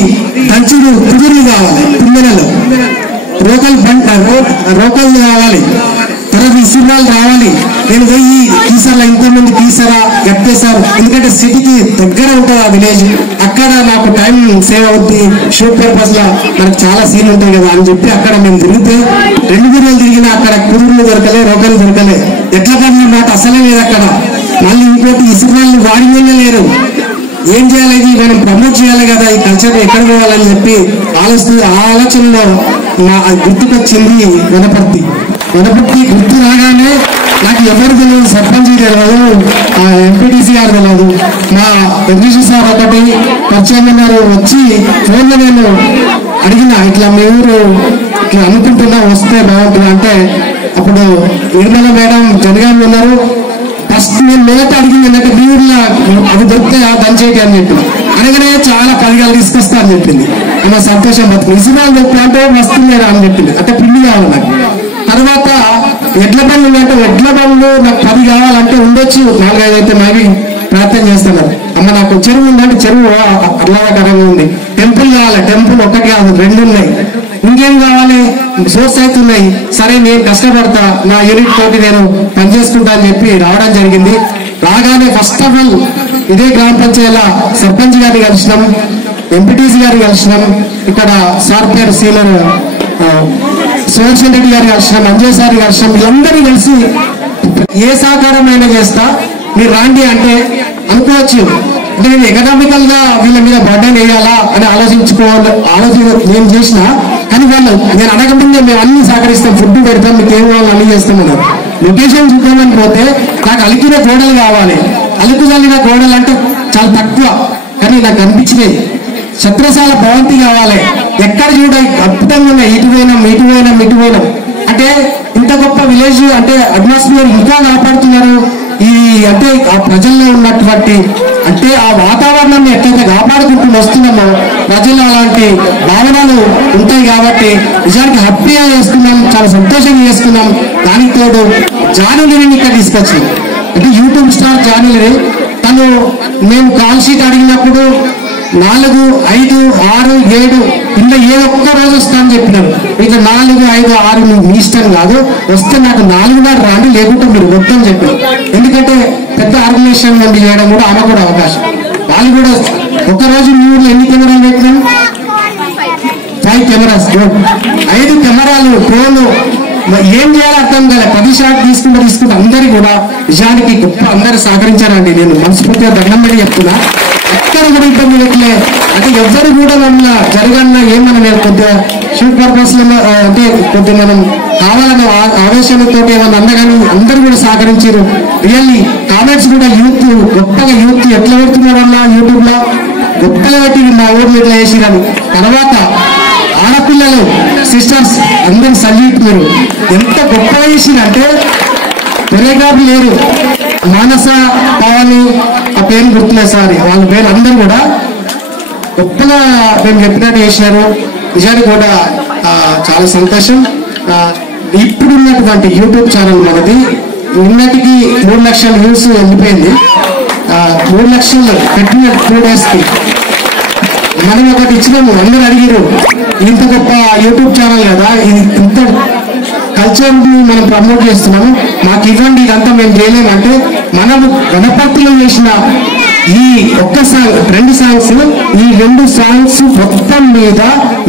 దంచుడు కుదురు కావాలి, కుందెలలో రోకల్ కావాలి, తర్వాత ఇసురాలు రావాలి. నేను పోయి తీసారా ఇంతమంది తీసారా గట్టేశారు, ఎందుకంటే సిటీకి దగ్గర ఉంటుంది ఆ విలేజ్, అక్కడ నాకు టైం సేవ్ అవుతుంది, షూట్ పర్పస్ లా మనకు చాలా సీన్ ఉంటాయి కదా అని చెప్పి అక్కడ మేము తిరిగితే 2 గిన్నెలు తిరిగినా అక్కడ కుదురులు దొరకలే, రోకలు దొరకలే. ఎట్లా పడిన మాట అసలే లేదు అక్కడ. మళ్ళీ ఇంకోటి ఇసురాళ్ళు వాడినే లేరు. ఏం చేయాలి, ఇది మనం ప్రమోట్ చేయాలి కదా, ఈ కల్చర్ ఎక్కడ పోవాలని చెప్పి ఆలోచనలో గుర్తుకొచ్చింది వనపర్తి. గుర్తు రాగానే నాకు ఎవరు తెలియదు, సర్పంచ్ తెలియదు, ఎంపీటీసీ గారు తెలియదు, మా వెంకటేశ్వర సార్ ఒకటి పరిచయం గారు వచ్చి ఫోన్లో నేను అడిగిన ఇట్లా మీ ఊరు ఇట్లా అనుకుంటున్నా వస్తే బాగుంటుంది అంటే అప్పుడు నిర్మల మేడం జనగాం ఉన్నారు. ఫస్ట్ నేను మొదట అడిగింది ఏంటంటే మీ ఊర్లో అవి దొరికితే దంచేటి అని చెప్పి అనగానే చాలా 10 గంటలు తీసుకొస్తా అని చెప్పింది. అన్న సంతోషం బతుకు ఇసురాలు చెప్పి అంటే వస్తుందేరా అని చెప్పింది. అంటే పిండి కావాలి నాకు. తర్వాత ఎడ్ల బండ్లు ఉందంటే ఎడ్ల బండ్లు నాకు 10 కావాలంటే ఉండొచ్చు, 4-5 అయితే నావి ప్రయత్నం చేస్తున్నారు. అమ్మ నాకు చెరువు ఉందంటే చెరువు ఆహ్లాదకరంగా ఉంది. టెంపుల్ కావాలి, టెంపుల్ ఒకటి కాదు 2 ఉన్నాయి. ఇంకేం కావాలి, సోర్స్ అయితే ఉన్నాయి. సరే నేను కష్టపడతా, నా యూనిట్ తోటి నేను పనిచేసుకుంటా అని చెప్పి రావడం జరిగింది. రాగానే ఫస్ట్ ఆఫ్ ఆల్ ఇదే గ్రామ పంచాయతీల సర్పంచ్ గారిని కలిసినాం, ఎంపీటీసీ గారిని కలిసినాం, ఇక్కడ సార్ పేరు సీనియర్ సుదర్శన్ రెడ్డి గారిని కలిసినాం, అంజయ్ సార్ కలిసినాం. వీళ్ళందరినీ కలిసి ఏ సహకారమైనా చేస్తా మీరు రాండి అంటే అనుకోవచ్చు. అంటే నేను ఎకనామికల్ గా వీళ్ళ మీద బర్డెన్ వేయాలా అని ఆలోచన నేను చేసిన, కానీ వాళ్ళు నేను అడగకుండా మేము అన్ని సహకరిస్తాం, ఫుడ్ పెడతాం, మీకు ఏం కావాలి అన్ని చేస్తామన్నారు. లొకేషన్ చూద్దామని పోతే నాకు అలికిన గోడలు కావాలి, అలుకు చల్లిన గోడలు అంటే చాలా తక్కువ, కానీ నాకు అనిపించినాయి. ఛత్రశాల భవంతి కావాలి, ఎక్కడ చూడ అద్భుతంగా ఉన్నాయి, ఇటు పోయినాం. అంటే ఇంత గొప్ప విలేజ్ అంటే అట్మాస్ఫియర్ ఇంకా కాపాడుతున్నారు. ఈ అంటే ఆ ప్రజల్లో ఉన్నటువంటి అంటే ఆ వాతావరణాన్ని ఎట్లయితే కాపాడుకుంటూ వస్తున్నామో ప్రజలు అలాంటి భావనలు ఉంటాయి కాబట్టి నిజానికి హ్యాపీగా చేసుకున్నాం, చాలా సంతోషంగా చేసుకున్నాం. దానికి తోడు జానులిని ఇక్కడ తీసుకొచ్చింది, అంటే యూట్యూబ్ స్టార్ జానులిని. తను మేము కాల్ షీట్ అడిగినప్పుడు 4, 5, 6, 7 ఇంట్లో ఏ ఒక్క రోజు వస్తా అని చెప్పినారు. ఇట్లా 4, 5, 6 మీ ఇష్టం కాదు, వస్తే నాకు 4:30 రాండి, లేకుంటే మీరు వద్దని చెప్పారు. ఎందుకంటే పెద్ద ఆర్గనైజేషన్ నుండి చేయడం కూడా ఆమె కూడా అవకాశం. వాళ్ళు కూడా ఒకరోజు మీ ఊర్లో ఎన్ని కెమెరాలు పెట్టినాం? 5 కెమెరాస్, 5 కెమెరాలు, డ్రోన్లు. ఏం చేయాలో అర్థం కాలే. 10 షాట్ తీసుకుంటే అందరికీ కూడా నిజానికి గొప్ప అందరూ సహకరించారండి. నేను మనస్ఫూర్తిగా దండం పెట్టి చెప్తున్నా. ఎక్కడ కూడా ఇబ్బంది పెట్టలే. అంటే ఎవరు కూడా మమ్మల్ని జరగన్నా ఏమన్నా నేను కొద్దిగా షూట్ పర్పస్ లో అంటే కొద్దిగా మనం కావాలన్న ఆవేశంతో ఏమన్నా అందగాని అందరూ కూడా సహకరించారు. రియల్లీ కామెంట్స్ కూడా యూత్ గొప్పగా యూత్ ఎట్లా పెడుతున్నారన్నా యూట్యూబ్ లో గొప్పగా పెట్టి మా ఊర్లో ఇట్లా చేసిరని తర్వాత ఆడపిల్లలు సిస్టర్స్ అందరూ సల్యూట్. మీరు ఎంత గొప్ప చేసిందంటే కొరియోగ్రాఫర్ లేరు, మానస పావని ఆ పేరు గుర్తులేదు సార్, వాళ్ళ పేరు అందరూ కూడా గొప్పగా మేము చెప్పినట్టు చేసినారు. నిజానికి కూడా చాలా సంతోషం. ఇప్పుడున్నటువంటి యూట్యూబ్ ఛానల్ మనది నిన్నటికి 3 లక్షల వ్యూస్ వెళ్ళిపోయింది. 3 లక్షలు పెట్టిన 2 డేస్కి మనం ఒకటి ఇచ్చినాము. అందరూ అడిగారు ఇంత గొప్ప యూట్యూబ్ ఛానల్ కదా, ఇది ఇంత కల్చర్ని మనం ప్రమోట్ చేస్తున్నాము, మాకు ఇవ్వండి, ఇదంతా మేము చేయలేమంటే మనము గణపతిలో చేసిన ఈ ఒక్క సాంగ్ 2 సాంగ్స్, ఈ 2 సాంగ్స్ మొత్తం మీద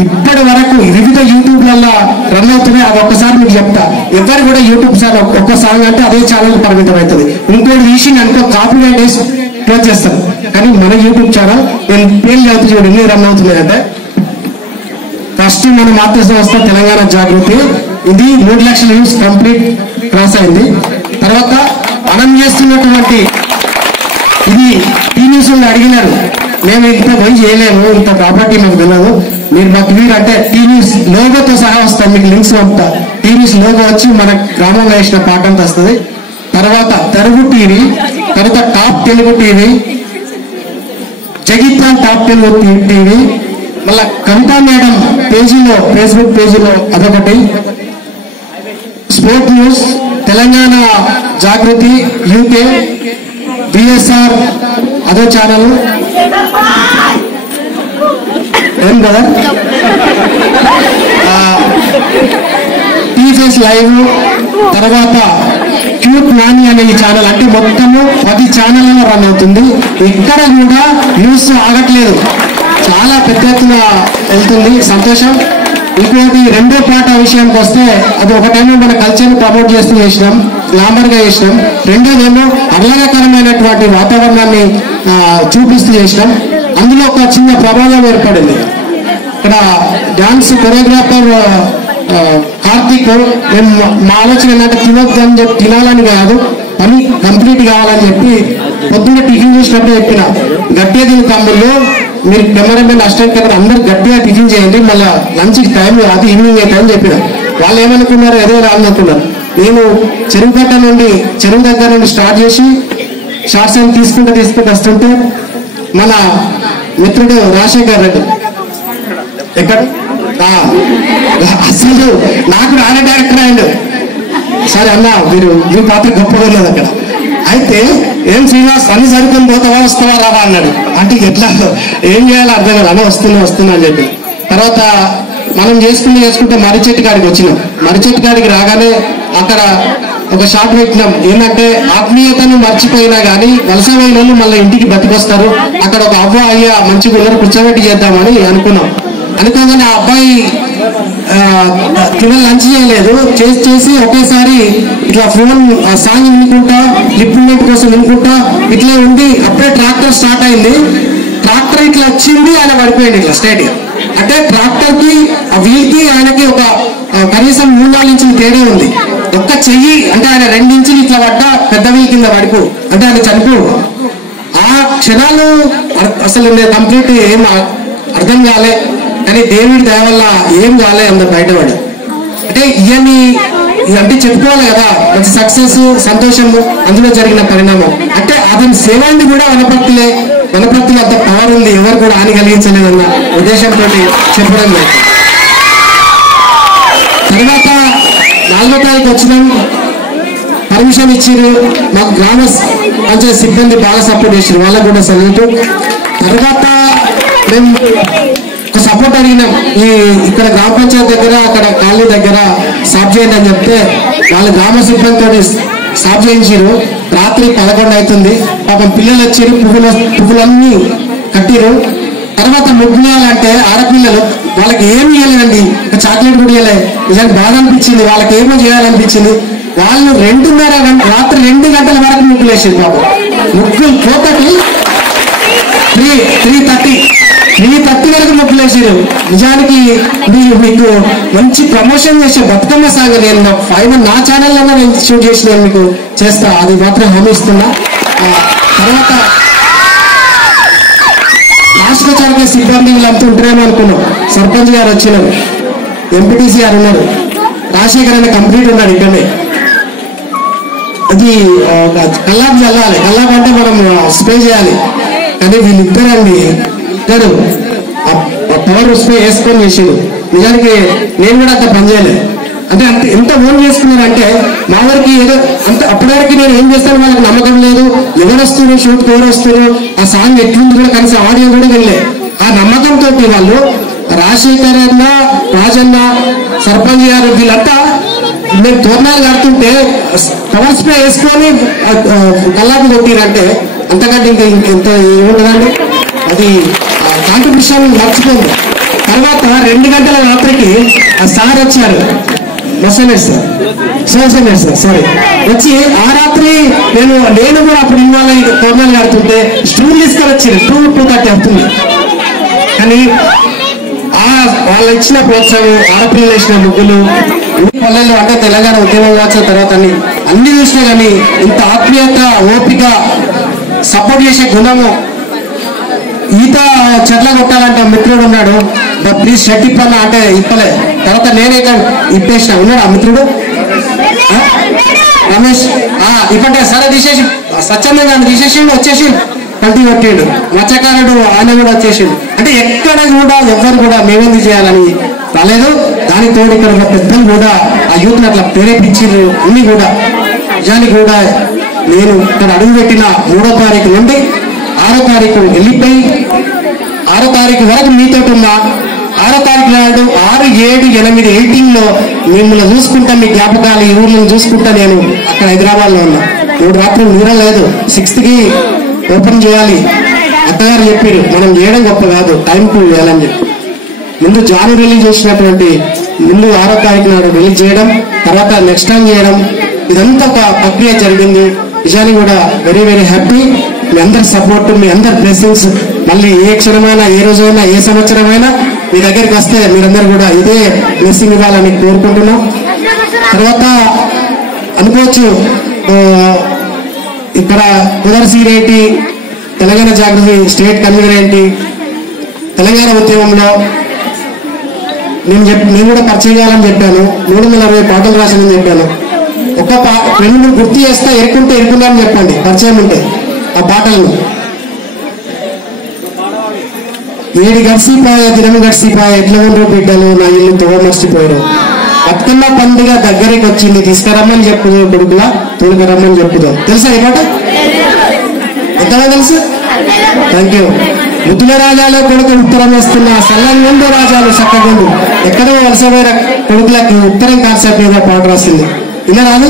ఇప్పటి వరకు వివిధ యూట్యూబ్లలో రన్ అవుతున్నాయి. అది ఒక్కసారి మీకు చెప్తా. ఎవరు కూడా యూట్యూబ్ సార్ ఒక్క సాంగ్ అంటే అదే ఛానల్ పరిమితం అవుతుంది. ఇంకోటి తీసి అనుకో కాపీరైట్ వేసి క్లోజ్ చేస్తారు. కానీ మన యూట్యూబ్ ఛానల్ నేను పేరు చదువుతూ చూడండి ఎన్ని రన్ అవుతున్నాయంటే, ఫస్ట్ మన మాతృ సంస్థ తెలంగాణ జాగృతి, ఇది 3 లక్షల వ్యూస్ కంప్లీట్ క్రాస్ అయింది. తర్వాత మనం చేస్తున్నటువంటి ఇది టీ న్యూస్ అడిగినారు, మేము ఇంత పోయి చేయలేము, ఇంత ప్రాపర్టీ మాకు తెలియదు, మీరు మాకు వీరు అంటే టీ న్యూస్ లోగోతో సహా వస్తాం, మీకు లింక్స్ పంపుతా. టీ న్యూస్ లోగో వచ్చి మన గ్రామంలో వేసిన పాట అంతా వస్తుంది. తర్వాత తెలుగు టీవీ, తర్వాత top Telugu TV, Jagtial top Telugu TV, మళ్ళా కవితా మేడం పేజీలో ఫేస్బుక్ పేజీలో అదొకటి, స్పోర్ట్ న్యూస్, తెలంగాణ జాగృతి యూకే, బిఎస్ఆర్ అదో ఛానల్ ఏం కదా, టీఫేస్ లైవ్, తర్వాత క్యూట్ నాని అనే ఈ ఛానల్. అంటే మొత్తము 10 ఛానళ్లలో రన్ అవుతుంది. ఇక్కడ కూడా న్యూస్ ఆగట్లేదు, చాలా పెద్ద ఎత్తున వెళ్తుంది. సంతోషం. ఇంకోటి రెండో పాట విషయానికి వస్తే, అది ఒకటేమో మన కల్చర్ని ప్రమోట్ చేస్తూ చేసినాం, గ్లామర్గా చేసినాం. రెండోదేమో ఆహ్లాదకరమైనటువంటి వాతావరణాన్ని చూపిస్తూ చేసినాం. అందులో ఒక చిన్న ప్రమాదం ఏర్పడింది. ఇక్కడ డాన్స్ కొరియోగ్రాఫర్ కార్తీక్, మేము మా ఆలోచన ఏంటంటే తినొద్దని చెప్పి, తినాలని కాదు, పని కంప్లీట్ కావాలని చెప్పి పొద్దున్న టిఫిన్ చేసినప్పుడు చెప్పిన, గట్టిగా తిని తమ్ముళ్ళు, మీరు కెమెరామెన్ అసిస్టెంట్ కదా అందరు గట్టిగా టిఫిన్ చేయండి, మళ్ళీ లంచ్కి టైం అది ఈవినింగ్ అయితే అని చెప్పిన. వాళ్ళు ఏమనుకున్నారు, ఏదో రానుకున్నారు. నేను చెరువు కట్ట నుండి, చెరువు దగ్గర నుండి స్టార్ట్ చేసి షార్ట్స్ అని తీసుకుంటూ వస్తుంటే మన మిత్రుడు రాజశేఖర్ రెడ్డి ఎక్కడ అసలు నాకు ఆడే డైరెక్టర్ అయ్యాడు. సరే అన్న మీరు మీ పాత్ర గొప్పగా ఉన్నది అక్కడ. అయితే ఏం శ్రీనివాస్ అన్ని సరుకుని పోతావా వస్తావా రావా అన్నాడు. అంటే ఎట్లా ఏం చేయాలో అర్థం కాదు, అన్న వస్తున్నా అని చెప్పి. తర్వాత మనం చేసుకుంటే మర్రి చెట్టు కాడికి వచ్చినాం. మర్రి చెట్టు కాడికి రాగానే అక్కడ ఒక షాట్ పెట్టినాం. ఏంటంటే ఆత్మీయతను మర్చిపోయినా కానీ వలస పోయిన వాళ్ళు మళ్ళీ ఇంటికి బతికొస్తారు, అక్కడ ఒక అవ్వ అయ్య మంచిగా ఉన్నారు కూర్చోబెట్టి చేద్దామని అనుకున్నాం. అనుకోగానే ఆ అబ్బాయి లంచ్ చేయలేదు, చేసి ఒకేసారి ఇట్లా ఫోన్ సాంగ్ వినుకుంటా, లిప్మెంట్ కోసం వినుకుంటా ఇట్లా ఉండి, అప్పుడే ట్రాక్టర్ స్టార్ట్ అయింది. ట్రాక్టర్ ఇట్లా వచ్చింది, ఆయన పడిపోయింది ఇట్లా స్ట్రైట్ గా. అంటే ట్రాక్టర్ కి ఆ వీల్ కి ఆయనకి ఒక కనీసం 3-4 ఇంచులు తేడా ఉంది. ఒక్క చెయ్యి అంటే ఆయన 2 ఇంచులు ఇట్లా పడ్డా పెద్ద వీల్ కింద పడిపో, అంటే ఆయన చనిపోడు. ఆ క్షణాలు అసలు కంప్లీట్ ఏం అర్థం కాలే. కానీ దేవుడి దయ వల్ల ఏం కాలే, అందరు బయటపడి. అంటే ఇవన్నీ అంటే చెప్పుకోవాలి కదా, మంచి సక్సెస్ సంతోషము అందులో జరిగిన పరిణామం. అంటే అతని సేవాన్ని కూడా వనపర్తిలో అంత పవర్ ఉంది, ఎవరు కూడా హాని కలిగించలేదన్న ఉద్దేశంతో చెప్పడం లేదు. తర్వాత 4వ తారీఖు వచ్చినాం, పర్మిషన్ ఇచ్చారు మాకు. గ్రామ పంచాయతీ సిబ్బంది బాగా సపోర్ట్ చేశారు, వాళ్ళకు కూడా సల్యూట్. తర్వాత మేము ఒక సపోర్ట్ అడిగినాం, ఇక్కడ గ్రామ పంచాయతీ దగ్గర అక్కడ కాలనీ దగ్గర సాఫ్ చేయండి అని చెప్తే వాళ్ళు గ్రామ సిబ్బందితో సాఫ్ చేయించారు. రాత్రి 11 అవుతుంది. పాపం పిల్లలు వచ్చారు, పువ్వులన్నీ కట్టిరు. తర్వాత ముగ్గులేయాలంటే ఆడపిల్లలు వాళ్ళకి ఏమి ఇవ్వలేదండి, ఒక చాక్లెట్ కూడా ఇవ్వలే. నిజానికి బాధ అనిపించింది, వాళ్ళకి ఏమో చేయాలనిపించింది. వాళ్ళు 2:30 రాత్రి 2 గంటల వరకు ముగ్గులు వేసారు. పాపం ముగ్గులు పోతకి 3:30 వరకు ముగ్గులు వేసారు. నిజానికి మీకు మంచి ప్రమోషన్ చేసే బతుకమ్మ సాంగ్ నేను ఫైనల్ నా ఛానల్లో నేను షూట్ చేసి నేను మీకు చేస్తా, అది మాత్రం హామీ ఇస్తున్నా. తర్వాత రాష్ట్రచారిక సిబ్బంది వీళ్ళంతా ఉంటారేమో అనుకున్నాం. సర్పంచ్ గారు వచ్చినారు, ఎంపీటీసీ గారు ఉన్నారు, రాజశేఖర్ అనే కంప్లీట్ ఉన్నాడు ఇక్కడనే. అది కల్లాపు చల్లాలి, కల్లాపు అంటే మనం స్ప్రే చేయాలి. కానీ వీళ్ళిద్దరండి ఇద్దరు పవర్ స్ప్రే వేసుకొని చేసారు. నిజానికి నేను కూడా అంత పని చేయలేదు. అంటే ఎంత ఓన్ చేసుకున్నారంటే మా వరకు ఏదో అంత అప్పటివరకు నేను ఏం చేస్తాను వాళ్ళకి నమ్మకం లేదు. ఎవరు వస్తున్నారు, షూట్కి ఎవరు వస్తున్నారు, ఆ సాంగ్ ఎట్లుంది కూడా కనీసం ఆడియో కూడా వెళ్ళే ఆ నమ్మకంతో వాళ్ళు రాజశేఖర్ అన్న, రాజన్న, సర్పంచ్ గారు వీళ్ళంతా మేము తోరణాలు కడుతుంటే పవర్ స్ప్రే వేసుకొని కల్లాపు కొట్టిరంటే అంతకంటే ఇంత ఏముంటుందండి. అది కాంట్రిబ్యూషన్ మర్చిపోయింది. తర్వాత 2 గంటల రాత్రికి ఆ సార్ వచ్చారు, సారీ వచ్చి ఆ రాత్రి నేను కూడా అప్పుడు ఇన్వాల్వ్ తోరణాలు కడుతుంటే స్టూల్ తీసుకొని వచ్చారు. 2:30 అవుతుంది. కానీ వాళ్ళు ఇచ్చిన ప్రోత్సాహం, ఆడపిల్లలు వేసిన ముగ్గులు, పల్లెలు అంటే తెలంగాణ ఉద్యమం కావచ్చు, తర్వాత అన్ని చూసినా కానీ ఇంత ఆత్మీయత, ఓపిక, సపోర్ట్ చేసే గుణము. ఈత చెట్ల కొట్టాలంటే మిత్రుడు ఉన్నాడు, ప్లీజ్ షర్ట్ ఇప్పన్నా అంటే ఇప్పలే. తర్వాత నేనైతే ఇప్పేసిన. ఉన్నాడు ఆ మిత్రుడు రమేష్, ఇప్పంటే సరే తీసేసి స్వచ్ఛందంగా తీసేసి వచ్చేసి కల్తీ కొట్టాడు. మత్స్యకారుడు ఆయన కూడా వచ్చేసిండు. అంటే ఎక్కడ కూడా ఎవరు కూడా మేమేంది చేయాలని రాలేదు. దానికి తోడు ఇక్కడ పెద్దలు కూడా ఆ యూత్ని అట్లా ప్రేరేపించారు. అన్ని కూడా నిజానికి కూడా నేను ఇక్కడ అడుగుపెట్టిన 3వ తారీఖు నుండి 6వ తారీఖు వెళ్ళిపోయి 6వ తారీఖు వరకు మీతో ఉన్నా. 6వ తారీఖు నాడు 6, 7, 8, 18లో మిమ్మల్ని చూసుకుంటా, మీ జ్ఞాపకాలు ఈ ఊర్లను చూసుకుంటా నేను అక్కడ హైదరాబాద్లో ఉన్నా. 3 రాత్రులు నిద్రలేదు. 6కి ఓపెన్ చేయాలి. అత్తగారు చెప్పారు మనం చేయడం గొప్ప కాదు, టైంకు వేయాలని చెప్పి. ముందు జాను రిలీజ్ చేసినటువంటి ముందు 6వ తారీఖు నాడు రిలీజ్ చేయడం, తర్వాత నెక్స్ట్ టైం చేయడం, ఇదంతా ఒక ప్రక్రియ జరిగింది. నిజానికి కూడా వెరీ వెరీ హ్యాపీ. మీ అందరి సపోర్ట్, మీ అందరి బ్లెస్సింగ్స్ మళ్ళీ ఏ క్షణమైనా, ఏ రోజైనా, ఏ సంవత్సరమైనా మీ దగ్గరికి వస్తే మీరందరూ కూడా ఇదే బ్లెస్సింగ్ ఇవ్వాలని కోరుకుంటున్నాం. తర్వాత అనుకోవచ్చు ఇక్కడ కుదర్సీర్ ఏంటి, తెలంగాణ జాగృతి స్టేట్ కన్వీనర్ ఏంటి, తెలంగాణ ఉద్యమంలో నేను కూడా పరిచయం చేయాలని చెప్పాను. 360 పాటలు రాశానని చెప్పాను. ఒక 2 గుర్తు చేస్తా, ఎరుకుంటే ఎరుకున్నాను చెప్పండి పరిచయం ఉంటే ఆ పాటలను. 7 గడిసిపాయ దినం గడిసిపాయ ఎట్ల ఉండరు బిడ్డలు, నా ఇల్లు తోవ మర్చిపోయారు, బతుకమ్మ పండుగ దగ్గరికి వచ్చింది, తీసుకురమ్మని చెప్పుదు కొడుకులా తోలుకురమ్మని చెప్పుదు. తెలుసా ఈ పాట? ఎంతగా తెలుసు? Thank you. ముద్దుల రాజాలో కొడుకు ఉత్తరం వస్తున్న సల్లంగుండు రాజాలు చక్కగుండు, ఎక్కడో వలసపోయిన కొడుకులకి ఉత్తరం కాన్సెప్ట్ మీద పాట రాసింది. ఇలా రాదు?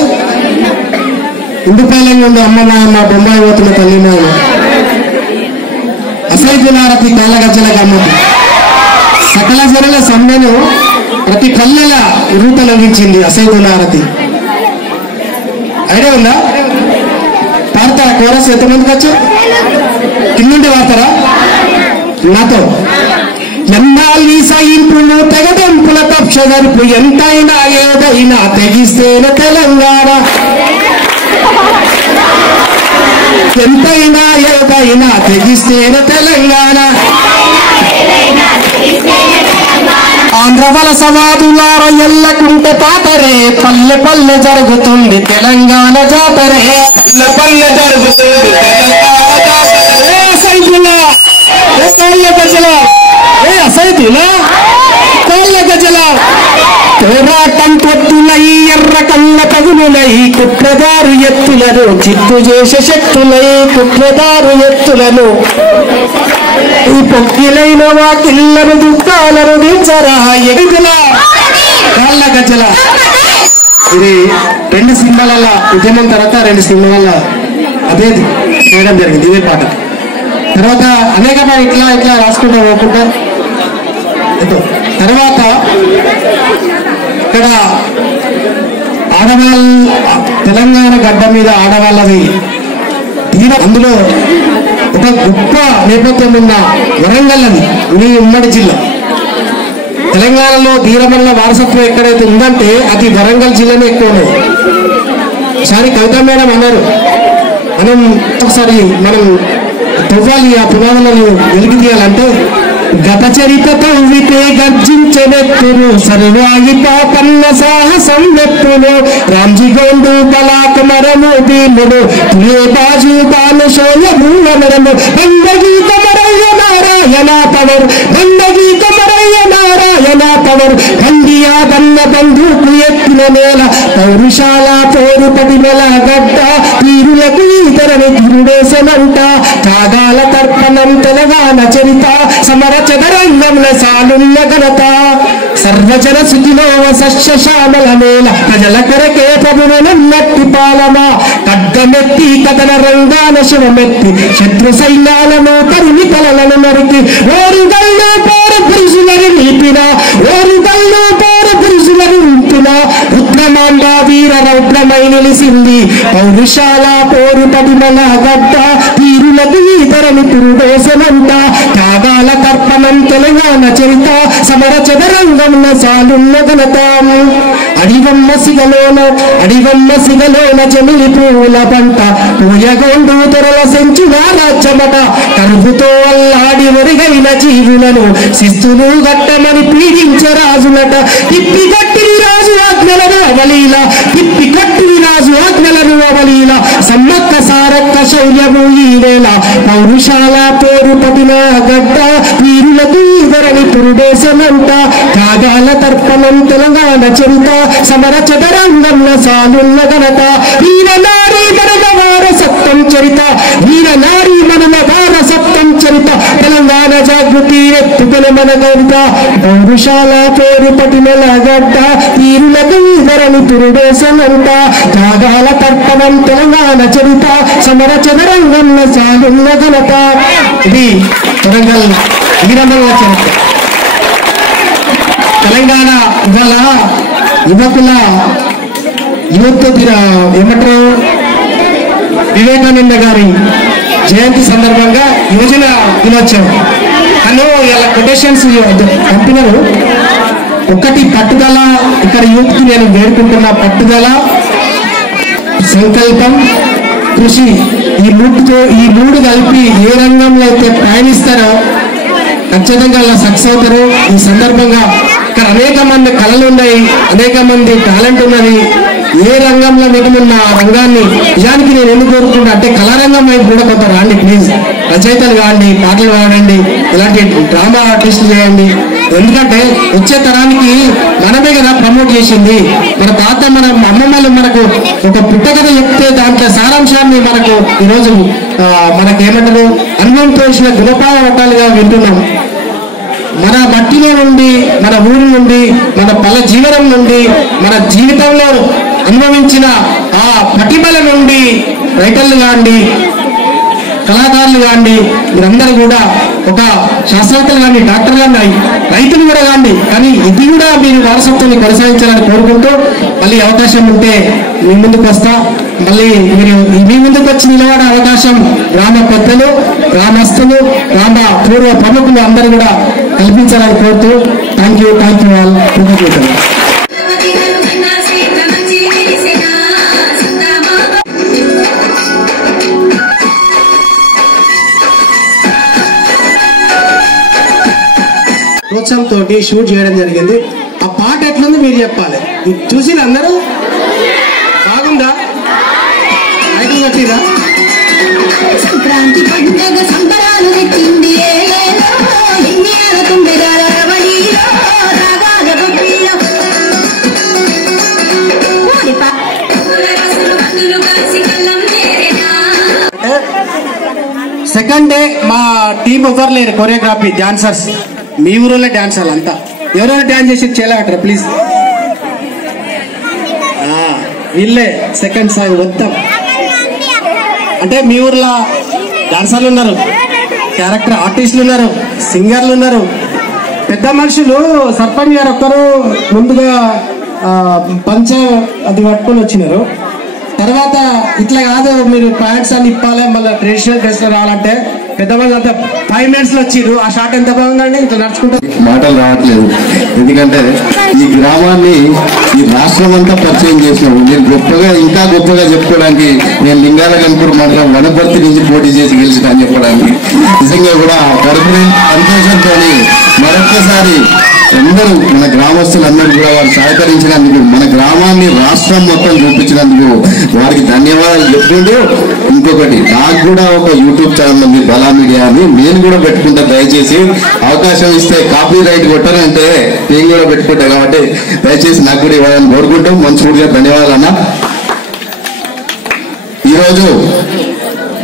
ఇందుపైలంగా ఉండు అమ్మ నాయమ్మ, బొమ్మాయి పోతున్న తల్లి నాయన, అసైదులారతి కాళ్ళ గజ్జల గమ్మతి, సకల జనుల సమ్మెను ప్రతి కళ్ళల రూపలొంగించింది అసైదులారతి. ఐడియా ఉందా? పాడతారా కోరస్? ఎంతమందికి వచ్చు? కిందుంటే వాడతారా నాతో? ఎన్నాళ్ళీ సైంపులు తెగదెంపుల తప్షగరుపు, ఎంతైనా ఏదైనా తెగిస్తేనే తెలంగాణ, ఎంతైనా ఏదైనా తెగిస్తేనే తెలంగాణ. ఆంధ్ర వలసవాదులార ఎల్లకుంటే పాతరే, పల్లె పల్లె జరుగుతుంది తెలంగాణ జాతరే, పల్లె జరుగుతుంది తెలంగాణ జాతరే. సైదులా కాళ్ళ గజల, అసైదులా కాళ్ళ గజల, పోరాటం పొత్తులై ఎర్ర కళ్ళ తగులులై, కుట్రదారు ఎత్తులను చిత్తు చేసే శక్తులై, కుట్రదారు ఎత్తులను ఈ పొక్కిలైన వాకిళ్ళను దుఃఖాలను దించరా ఎగుల కాళ్ళ గజల. ఇది 2 సినిమాల ఉద్యమం తర్వాత 2 సినిమాల అదే చేయడం జరిగింది ఇదే పాట. తర్వాత అనేక ఇట్లా ఇట్లా రాసుకుంటూ పోకుండా తర్వాత ఇక్కడ ఆడవాళ్ళ తెలంగాణ గడ్డ మీద ఆడవాళ్ళది అందులో ఒక గొప్ప నేపథ్యం ఉన్న వరంగల్ అని మీ ఉమ్మడి జిల్లా. తెలంగాణలో ధీరమల్ల వారసత్వం ఎక్కడైతే ఉందంటే అది వరంగల్ జిల్లానే ఎక్కువ ఉన్నది. ఒకసారి కవిత మేడం అన్నారు, ఒకసారి మనం తవ్వాలి, ఆ పునాదులను వెలికి తీయాలంటే గత చరిత తవ్వితే గర్జించెనెత్తును సర్వాయి పాపన్న సాహసం నెత్తును రామ్జీ గోండు బలాక మరము భీముడు తులే బాజు బాను శోయ భూమరము బందగీ కమరయ్య నారాయణ పవర్ బందగీ కమరయ్య నారాయణ పవర్ ఖండియా బన్న బంధుకు ఎత్తిన నేల పౌరుషాల పోరు పటిమల గడ్డ తీరులకు ఇతరని తిరుడేసనంట త్యాగాల తర్పణం తెలంగాణ చరిత సమర చదరంగంలో సాలున్న ఘనత సర్వజన సుఖినోవ సస్యశ్యామల నేల ప్రజల కొరకే ప్రభునన్నట్టి పాలమా ఖడ్గమెత్తి కథన రంగాన శివమెత్తి శత్రు సైన్యాలను తరిమి తలలను నరికి ఓరుగల్లు పోరు పురుషులను నిలిపిన ఓరుగల్లు పోరు పురుషులను నిలిపిన రుద్రమాంబ వీర రౌద్రమై నిలిసింది పౌరుషాల పోరు పటిమల గడ్డ తీరులకు ఈతరని పురుడేసనంట త్యాగాల తర్పణం తెలంగాణ చరిత సమర చదరంగంలో సాలున్న ఘనత అడివమ్మ సిగలోన జమిలి పూల పంట పూయగొండు తొరల సెంచుల రాజ్యమట కరువుతో అల్లాడి ఒరిగైన జీవులను శిస్తులు గట్టమని పీడించే రాజులట తిప్పి కట్టిని రాజు ఆజ్ఞలను అవలీల తిప్పి కట్టిని రాజు ఆజ్ఞలను అవలీల సమ్మక్క సారక్క శౌర్యము ఈ వేళ పౌరుషాల పేరు పదిన గడ్డ వీరులకు ఇదరని పురుడేశనంట త్యాగాల తర్పణం తెలంగాణ చరిత సమర చదరంగంలో సాలున్న ఘనత వీరనారీ మనల వారసత్వం చరిత వీరనారీ మనల వారసత్వం చరిత తెలంగాణ జాగృతి ఎత్తుకుల మన గౌరిత పౌరుషాల పేరు పటిమల గడ్డ వీరులకు ఇదరని పురుడేశనంట త్యాగాల తర్పణం తెలంగాణ చరిత సమర చదరంగంలో సాలున్న ఘనత. ఇది వరంగల్ వీరమల్ల చరిత్ర. తెలంగాణ ఇవాళ యువకుల ఏమంటారు వివేకానంద గారి జయంతి సందర్భంగా యువజన దినోత్సవం అను ఇలా కొటేషన్స్ పంపినారు. ఒకటి పట్టుదల, ఇక్కడ యూత్ కి నేను వేడుకుంటున్న పట్టుదల, సంకల్పం, కృషి, ఈ మూడు కలిపి ఏ రంగంలో అయితే ప్రయాణిస్తారో ఖచ్చితంగా అలా సక్సెస్ అవుతారు. ఈ సందర్భంగా ఇక్కడ అనేక మంది కళలు ఉన్నాయి, అనేక మంది టాలెంట్ ఉన్నది. ఏ రంగంలో మీకు ఉన్న ఆ రంగాన్ని నిజానికి నేను ఎందుకు కోరుకుంటా అంటే కళారంగం వైపు కూడా కొంత రాండి ప్లీజ్. రచయితలు కాండి, పాటలు పాడండి, ఇలాంటి డ్రామా ఆర్టిస్టులు చేయండి. ఎందుకంటే వచ్చే తరానికి మనమే కదా ప్రమోట్ చేసింది. మన తాత మన అమ్మమ్మలు మనకు ఒక పుట్టకథ చెప్తే దాంట్లో సారాంశాన్ని మనకు ఈరోజు మనకేమంటారు అనుభవంతో వచ్చిన గుణపాల వట్టాలుగా వింటున్నాం. మన మట్టిలో నుండి, మన ఊరి నుండి, మన పల జీవనం నుండి, మన జీవితంలో అనుభవించిన ఆ పటిమల నుండి రైటర్లు కాండి, కళాకారులు కాండి, మీరందరూ కూడా ఒక శాస్త్రవేత్తలు కానీ, డాక్టర్ కానీ, రైతులు కూడా కాండి. కానీ ఇది కూడా మీరు వారసత్వాన్ని కొనసాగించాలని కోరుకుంటూ మళ్ళీ అవకాశం ఉంటే మీ ముందుకు వస్తా. మళ్ళీ మీరు మీ ముందుకు వచ్చి నిలబడే అవకాశం గ్రామ పెద్దలు, గ్రామస్తులు, గ్రామ పూర్వ ప్రముఖులు అందరూ కూడా కల్పించాలని కోరుతూ థ్యాంక్ యూ ఆల్. కృతజ్ఞతలు. ప్రోత్సాహంతో షూట్ చేయడం జరిగింది. ఆ పాట ఎట్లుంది మీరు చెప్పాలి. చూసి అందరూ బాగుందా? ఐదు కట్టిరా? సంక్రాంతి పండుగ సంబరాలు పెట్టింది సెకండ్ డే మా టీం ఎవరు లేరు, కొరియోగ్రఫీ డాన్సర్స్ మీ ఊరిలో డాన్సర్లు అంతా. ఎవరెవరు డాన్స్ చేసి చేయాలంటారా ప్లీజ్? వీళ్ళే సెకండ్ సాంగ్ మొత్తం. అంటే మీ ఊర్లో డాన్సర్లు ఉన్నారు, క్యారెక్టర్ ఆర్టిస్టులు ఉన్నారు, సింగర్లు ఉన్నారు, పెద్ద మనుషులు. సర్పంచ్ గారు ఒక్కరు ముందుగా పంచ అది పట్టుకొని వచ్చినారు. తర్వాత ఇట్లా కాదు మీరు ప్యాంట్స్ అని ఇప్పాలి, మళ్ళీ ట్రెడిషనల్ డ్రెస్ లో రావాలంటే పెద్దవాళ్ళు అంతా 5 minutes లో వచ్చిర్రు. ఆ షాట్ ఎంత బాగుందండి. ఇంకా నడుచుకుంటా మాటలు రావట్లేదు. ఎందుకంటే ఈ గ్రామాన్ని ఈ రాష్ట్రం అంతా పరిచయం చేసినాము. నేను గొప్పగా ఇంకా గొప్పగా చెప్పుకోవడానికి నేను లింగాల కనుపూర్ మండలం వనపర్తి నుంచి పోటీ చేసి గెలిచిన అని చెప్పడానికి నిజంగా కూడా గడుపుని సంతోషంతో మరొక్కసారి అందరూ మన గ్రామస్తులందరూ కూడా వారు సహకరించినందుకు, మన గ్రామాన్ని రాష్ట్రం మొత్తం చూపించినందుకు వారికి ధన్యవాదాలు చెప్తుంటూ, ఇంకొకటి నాకు కూడా ఒక యూట్యూబ్ ఛానల్ ఉంది బలా మీడియా అని, నేను కూడా పెట్టుకుంటా. దయచేసి అవకాశం ఇస్తే కాపీ రైట్ కొట్టారంటే నేను కూడా పెట్టుకుంటా. కాబట్టి దయచేసి నాకు కూడా ఇవ్వాలని కోరుకుంటాం. మనస్ఫూర్తిగా ధన్యవాదాలు అన్న. ఈరోజు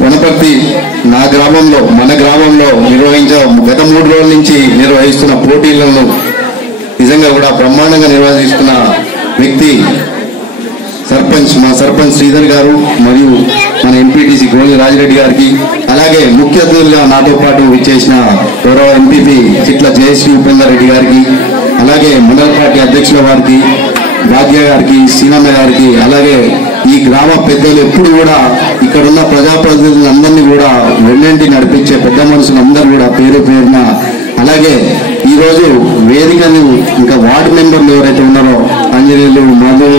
వనపర్తి నా గ్రామంలో మన గ్రామంలో గత 3 రోజుల నుంచి నిర్వహిస్తున్న పోటీలను నిజంగా కూడా బ్రహ్మాండంగా నిర్వహిస్తున్న వ్యక్తి మా సర్పంచ్ శ్రీధర్ గారు మరియు మన ఎంపీటీసీ గోని రాజిరెడ్డి గారికి, అలాగే ముఖ్య అతిథులుగా నాతో పాటు విచ్చేసిన గౌరవ ఎంపీపీ చిట్ల జయశ్రీ ఉపేందర్ రెడ్డి గారికి, అలాగే మండల పార్టీ అధ్యక్షుల వారికి, భాగ్య గారికి, సీనమ్మ గారికి, అలాగే ఈ గ్రామ పెద్దలు ఎప్పుడు కూడా ఇక్కడున్న ప్రజాప్రతినిధులందరినీ కూడా వెన్నంటి నడిపించే పెద్ద మనుషులందరూ కూడా పేరు పేరున, అలాగే ఈరోజు వేదికను ఇంకా వార్డు మెంబర్లు ఎవరైతే ఉన్నారో ఆంజనేయులు, మధు,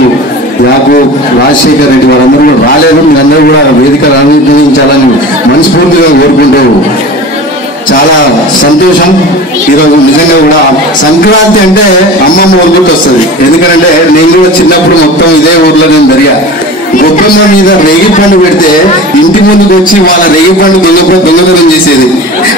యాకూబ్, రాజశేఖర్ రెడ్డి వారందరూ కూడా రాలేదు. మీరందరూ కూడా వేదిక అలంకరించాలని మనస్ఫూర్తిగా కోరుకుంటూ చాలా సంతోషం. ఈరోజు నిజంగా కూడా సంక్రాంతి అంటే అమ్మమ్మ ఊరు గుర్తొస్తుంది. ఎందుకంటే నేను కూడా చిన్నప్పుడు మొత్తం ఇదే ఊర్లో నేను పెరిగా. గొప్పమ్మ మీద రేగిపండు పెడితే ఇంటి ముందుకు వచ్చి వాళ్ళ రేగిపండు దొంగతనం చేసేది.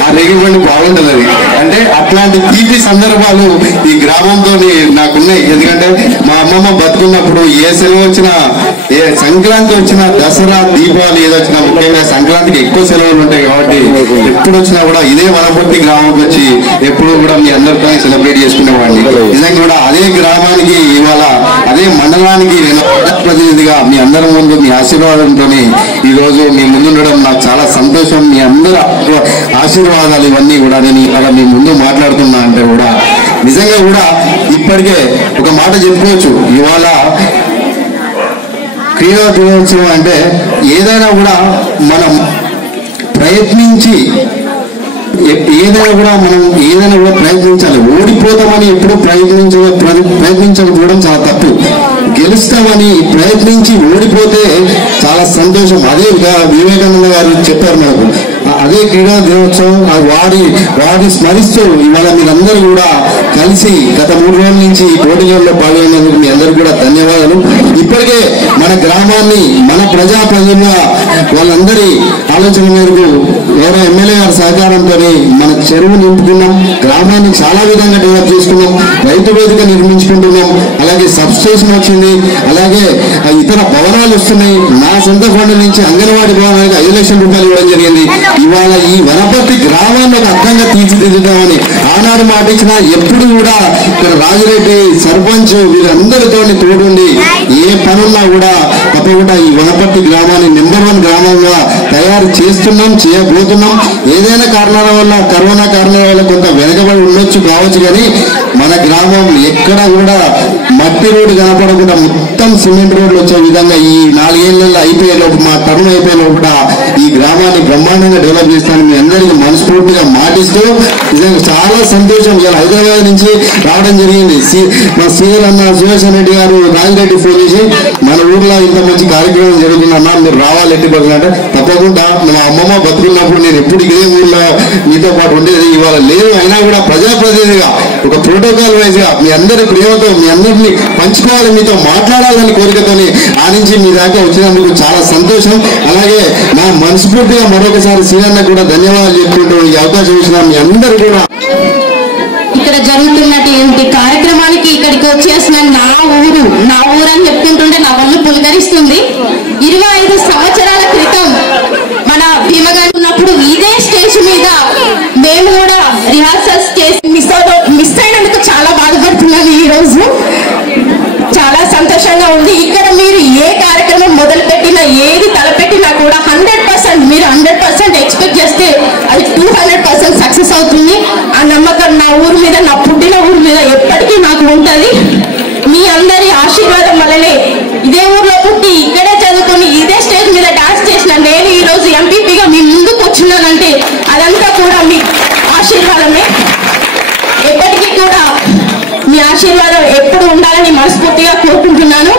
ఆ రేగిపండు బాగుంటుంది. అంటే అట్లాంటి తీపి సందర్భాలు ఈ గ్రామంతో నాకున్నాయి. ఎందుకంటే మా అమ్మమ్మ బతుకున్నప్పుడు ఏ సెలవు వచ్చినా, ఏ సంక్రాంతి వచ్చినా, దసరా, దీపావళి ఏదొచ్చినా, ముఖ్యంగా సంక్రాంతికి ఎక్కువ సెలవులు ఉంటాయి కాబట్టి ఎప్పుడు వచ్చినా కూడా ఇదే వనపర్తి గ్రామంకి వచ్చి ఎప్పుడు కూడా మీ అందరితో సెలబ్రేట్ చేసుకునేవాడిని. నిజంగా కూడా అదే గ్రామానికి ఇవాళ అదే మండలానికి నేను ప్రతినిధిగా మీ అందరి ముందు మీ ఆశీర్వాదంతో ఈ రోజు మీ ముందుండడం నాకు చాలా సంతోషం. మీ అందరూ ఆశీర్వాదాలు ఇవన్నీ కూడా నేను ఇలాగ మీ ముందు మాట్లాడుతున్నా అంటే కూడా నిజంగా కూడా ఇప్పటికే ఒక మాట చెప్పుకోవచ్చు. ఇవాళ క్రీడా దినోత్సవం అంటే ఏదైనా కూడా మనం ప్రయత్నించి ఏదైనా కూడా ప్రయత్నించాలి. ఓడిపోతామని ఎప్పుడు ప్రయత్నించకపోవడం చాలా తప్పు. గెలుస్తామని ప్రయత్నించి ఓడిపోతే చాలా సంతోషం. అదే వివేకానంద గారు చెప్పారు నాకు. అదే క్రీడా దినోత్సవం వారిని స్మరిస్తూ ఇవాళ మీరందరూ కూడా కలిసి గత 3 రోజుల నుంచి ఈ పోటీలలో పాల్గొన్నందుకు మీ అందరూ కూడా ధన్యవాదాలు. ఇప్పటికే మన గ్రామాన్ని మన ప్రజాప్రతినిధులుగా వాళ్ళందరి ఆలోచన మేరకు ఎవరో ఎమ్మెల్యే గారి సహకారంతో మన చెరువు నింపుకున్నాం. గ్రామాన్ని చాలా విధంగా డెవలప్ చేసుకున్నాం. రైతు వేదిక నిర్మించుకుంటున్నాం. అలాగే సబ్ స్టేషన్ వచ్చింది. అలాగే ఇతర భవనాలు వస్తున్నాయి. నా సొంత ఫండ్ నుంచి అంగన్వాడీ భవనానికి 5 లక్షల రూపాయలు ఇవ్వడం జరిగింది. ఇవాళ ఈ వనపర్తి గ్రామాన్ని ఒక అర్థంగా తీర్చిదిద్దుతామని ఆనాడు మాట ఇచ్చిన ఎప్పుడు కూడా ఇక్కడ రాజిరెడ్డి సర్పంచ్ వీరందరితో తోడుండి ఏ పనున్నా కూడా తప్పకుండా ఈ వనపర్తి గ్రామాన్ని నెంబర్ 1 గ్రామంగా తయారు చేస్తున్నాం, చేయబోతున్నాం. ఏదైనా కారణాల వల్ల కరోనా కారణాల వల్ల కొంత వెనకబడి ఉండొచ్చు కావచ్చు, కానీ మన గ్రామం ఎక్కడ కూడా మట్టి రోడ్డు కనపడకుండా మొత్తం సిమెంట్ రోడ్లు వచ్చే విధంగా ఈ 4 ఏళ్ళల్లో అయిపోయే లోపు మా టర్మ్ అయిపోయే లోపల ఈ గ్రామాన్ని బ్రహ్మాండంగా డెవలప్ చేస్తాను మీ అందరికీ మనస్ఫూర్తిగా మాటిస్తూ నిజంగా చాలా సంతోషం. ఇలా హైదరాబాద్ నుంచి రావడం జరిగింది. మా సీనియర్ అన్న సురేష్ రెడ్డి గారు రాజిరెడ్డి ఫోన్ చేసి మన ఊర్లో ఇంత మంచి కార్యక్రమం జరుగుతుందన్నా మీరు రావాలి ఎట్టి పడుతుంది అంటే తప్పకుండా మా అమ్మమ్మ బతుకున్నప్పుడు నేను ఎప్పుడు ఇదే ఊర్లో మీతో పాటు ఉండేది. ఇవాళ లేదు అయినా కూడా ప్రజాప్రతినిధిగా ఒక ప్రోటోకాల్ వైజ్ గా మీ అందరి ప్రేమతో మీ అందరినీ పంచుకోవాలి, మీతో మాట్లాడాలని కోరికతోని ఆ నుంచి మీ దాకా వచ్చినందుకు చాలా సంతోషం. అలాగే నా మనస్ఫూర్తిగా మరొకసారి సీనన్న కూడా ధన్యవాదాలు చెప్పుకుంటూ ఈ అవకాశం ఇచ్చిన మీ అందరూ కూడా ఇక్కడ జరుగుతున్నటువంటి కార్యక్రమానికి ఇక్కడికి వచ్చేసిన నా ఊరు అని చెప్పుకుంటుంటే నా వల్ల పులకరిస్తుంది. 25 సంవత్సరాల క్రితం మన భీమగారు ఉన్నప్పుడు ఇదే స్టేజ్ మీద మేము కూడా రిహార్సల్స్ చేసి మిస్ అయినందుకు చాలా బాధపడుతున్నాను. ఈ రోజు చాలా సంతోషంగా ఉంది. ఇక్కడ మీరు ఏ కార్యక్రమం మొదలు పెట్టినా ఏది తలపెట్టినా కూడా 100% మీరు 100% ఎక్స్పెక్ట్ చేస్తే అది 200% సక్సెస్ అవుతుంది. ఆ నమ్మకం నా ఊరు మీద, నా పుట్టిన ఊరు మీద ఎప్పటికీ నాకు ఉంటుంది. మీ అందరి ఆశీర్వాదం వల్లనే ఇదే ఊర్లో పుట్టి ఇక్కడే చదువుకొని ఇదే స్టేజ్ మీద డాన్స్ చేసిన నేను ఈ రోజు ఎంపీపీగా మీ ముందుకు వచ్చినానంటే అదంతా ఉండాలని మనస్ఫూర్తిగా కోరుకుంటున్నాను.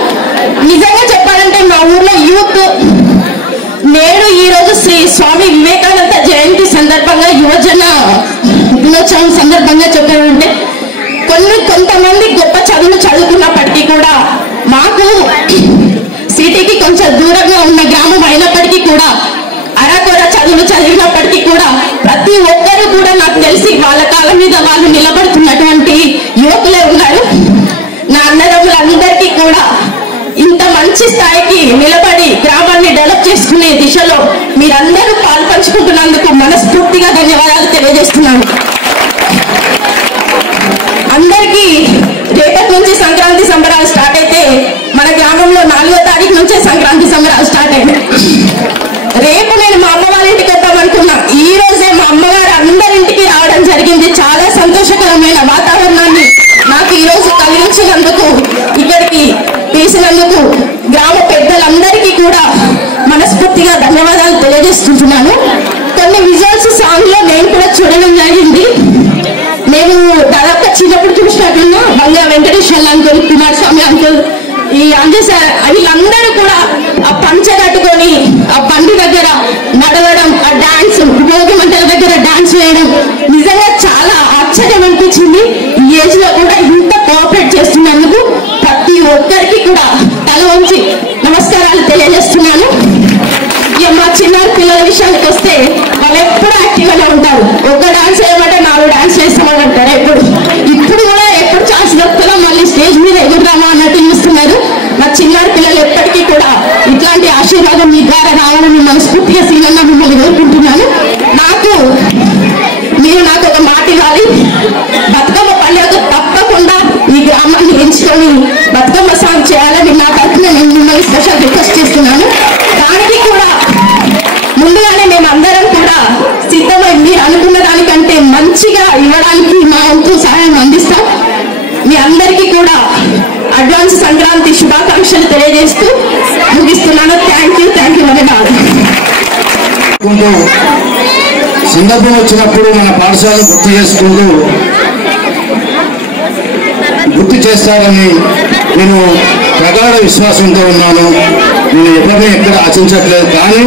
నిజంగా చెప్పాలంటే మా ఊర్లో యూత్ నేడు ఈ రోజు శ్రీ స్వామి వివేకానంద జయంతి సందర్భంగా యువజన దినోత్సవం సందర్భంగా చెప్పాలంటే కొంతమంది గొప్ప చదువులు చదువుకున్నప్పటికీ కూడా మాకు సిటీకి కొంచెం దూరంగా ఉన్న గ్రామం అయినప్పటికీ కూడా అరకొర చదువులు చదివినప్పటికీ కూడా ప్రతి ఒక్కరు కూడా నాకు తెలిసి వాళ్ళ కాళ్ళ మీద వాళ్ళు నిలబడుతున్నటువంటి యువకులే ఉన్నారు. నా అన్నదమ్ములందరికీ కూడా ఇంత మంచి స్థాయికి నిలబడి గ్రామాన్ని డెవలప్ చేసుకునే దిశలో మీరందరూ పాల్పంచుకుంటున్నందుకు మనస్ఫూర్తిగా ధన్యవాదాలు తెలియజేస్తున్నాను. అందరికీ రేపటి నుంచి సంక్రాంతి సంబరాలు స్టార్ట్ అయితే మన గ్రామంలో 4వ తారీఖు నుంచే సంక్రాంతి సంబరాలు స్టార్ట్ అయ్యాయి. రేపు నేను మా అమ్మ వాళ్ళ ఇంటికి వద్దామనుకున్నా. ఈ రోజే మా అమ్మగారు అందరింటికి రావడం జరిగింది. చాలా సంతోషకరమైన వాతావరణాన్ని నాకు ఈ రోజు కలిగించినందుకు, ఇక్కడికి తీసినందుకు గ్రామ పెద్దలందరికీ కూడా మనస్ఫూర్తిగా ధన్యవాదాలు తెలియజేస్తున్నాను. కొన్ని విజువల్స్ సాంగ్ లో నేను కూడా చూడడం జరిగింది. నేను దాదాపు చిన్నప్పుడు చూసినట్లున్నా బంగా వెంకటేశ్వర అంకుల్, కుమారస్వామి అంకుల్, ఈ అంజయ్ సార్ వీళ్ళందరూ కూడా ఆ పంచ కట్టుకొని ఆ బండి దగ్గర నడవడం, ఆ డాన్స్, భోగి మంటల దగ్గర డాన్స్ వేయడం నిజంగా చాలా ఆశ్చర్యం అనిపించింది. ఈ ఏజ్ లో కూడా ఇంత కోఆపరేట్ చేస్తున్నందుకు ప్రతి ఒక్కరికి కూడా తల వంచి నమస్కారాలు తెలియజేస్తున్నాను. ఇక మా చిన్నారి పిల్లల విషయానికి వస్తే వాళ్ళు ఎప్పుడు యాక్టివ్గానే ఉంటారు. ఒక్క డాన్స్ వేయమంటే 4 డాన్స్ వేస్తామని అంటారు. ఇప్పుడు కూడా ఎప్పుడు ఛాన్స్ దొరుకుతుందో మళ్ళీ స్టేజ్ మీద ఎగురుదామా అన్నట్టు చూస్తున్నారు. మా చిన్నారి పిల్లలు ఎప్పటికీ కూడా ఇట్లాంటి ఆశీర్వాదం మీ ద్వారా రావాలని మనస్ఫూర్తిగా సీనన్న మిమ్మల్ని కోరుకుంటున్నాను. మీరు నాకు ఒక మాట ఇవ్వాలి. బతుకమ్మ పండుగ తప్పకుండా ఈ గ్రామాన్ని ఎంచుకొని బతుకమ్మ సాంగ్ చేయాలని నా తరఫున నేను మిమ్మల్ని స్పెషల్ రిక్వెస్ట్ చేస్తున్నాను. దానికి కూడా ముందుగానే మేము అందరం కూడా సిద్ధమై మీరు అనుకున్న దానికంటే మంచిగా ఇవ్వడానికి మా వంతు సహాయం అందిస్తాం. మీ అందరికీ కూడా అడ్వాన్స్ సంక్రాంతి శుభాకాంక్షలు తెలియజేస్తూ ముగిస్తున్నాను. థ్యాంక్ యూ సందర్భం వచ్చినప్పుడు మన పాఠశాలను గుర్తు చేస్తారని నేను ప్రగాఢ విశ్వాసంతో ఉన్నాను. నేను ఎవరిని ఎక్కడ ఆశించట్లేదు. కానీ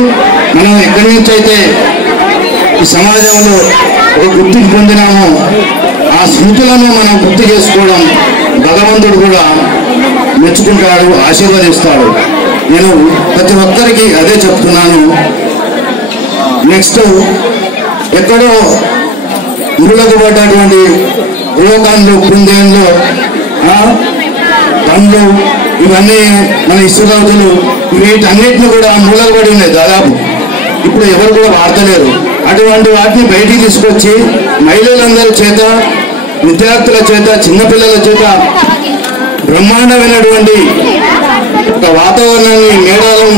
మనం ఎక్కడి నుంచి అయితే ఈ సమాజంలో ఒక గుర్తింపు పొందినామో ఆ స్మృతులను మనం గుర్తు చేసుకోవడం భగవంతుడు కూడా మెచ్చుకుంటాడు, ఆశీర్వదిస్తాడు. నేను ప్రతి ఒక్కరికి అదే చెప్తున్నాను. నెక్స్ట్ ఎక్కడో ముళ్ళకు పడ్డటువంటి యువకాండ్లు, కుందేళ్ళు, పండ్లు, ఇవన్నీ మన ఇసుకవుతులు వీటన్నిటిని కూడా ముళ్ళకు పడి ఉన్నాయి. దాదాపు ఇప్పుడు ఎవరు కూడా వాడతలేరు. అటువంటి వాటిని బయటికి తీసుకొచ్చి మహిళలందరి చేత, విద్యార్థుల చేత, చిన్నపిల్లల చేత బ్రహ్మాండమైనటువంటి ఒక వాతావరణాన్ని మేడారం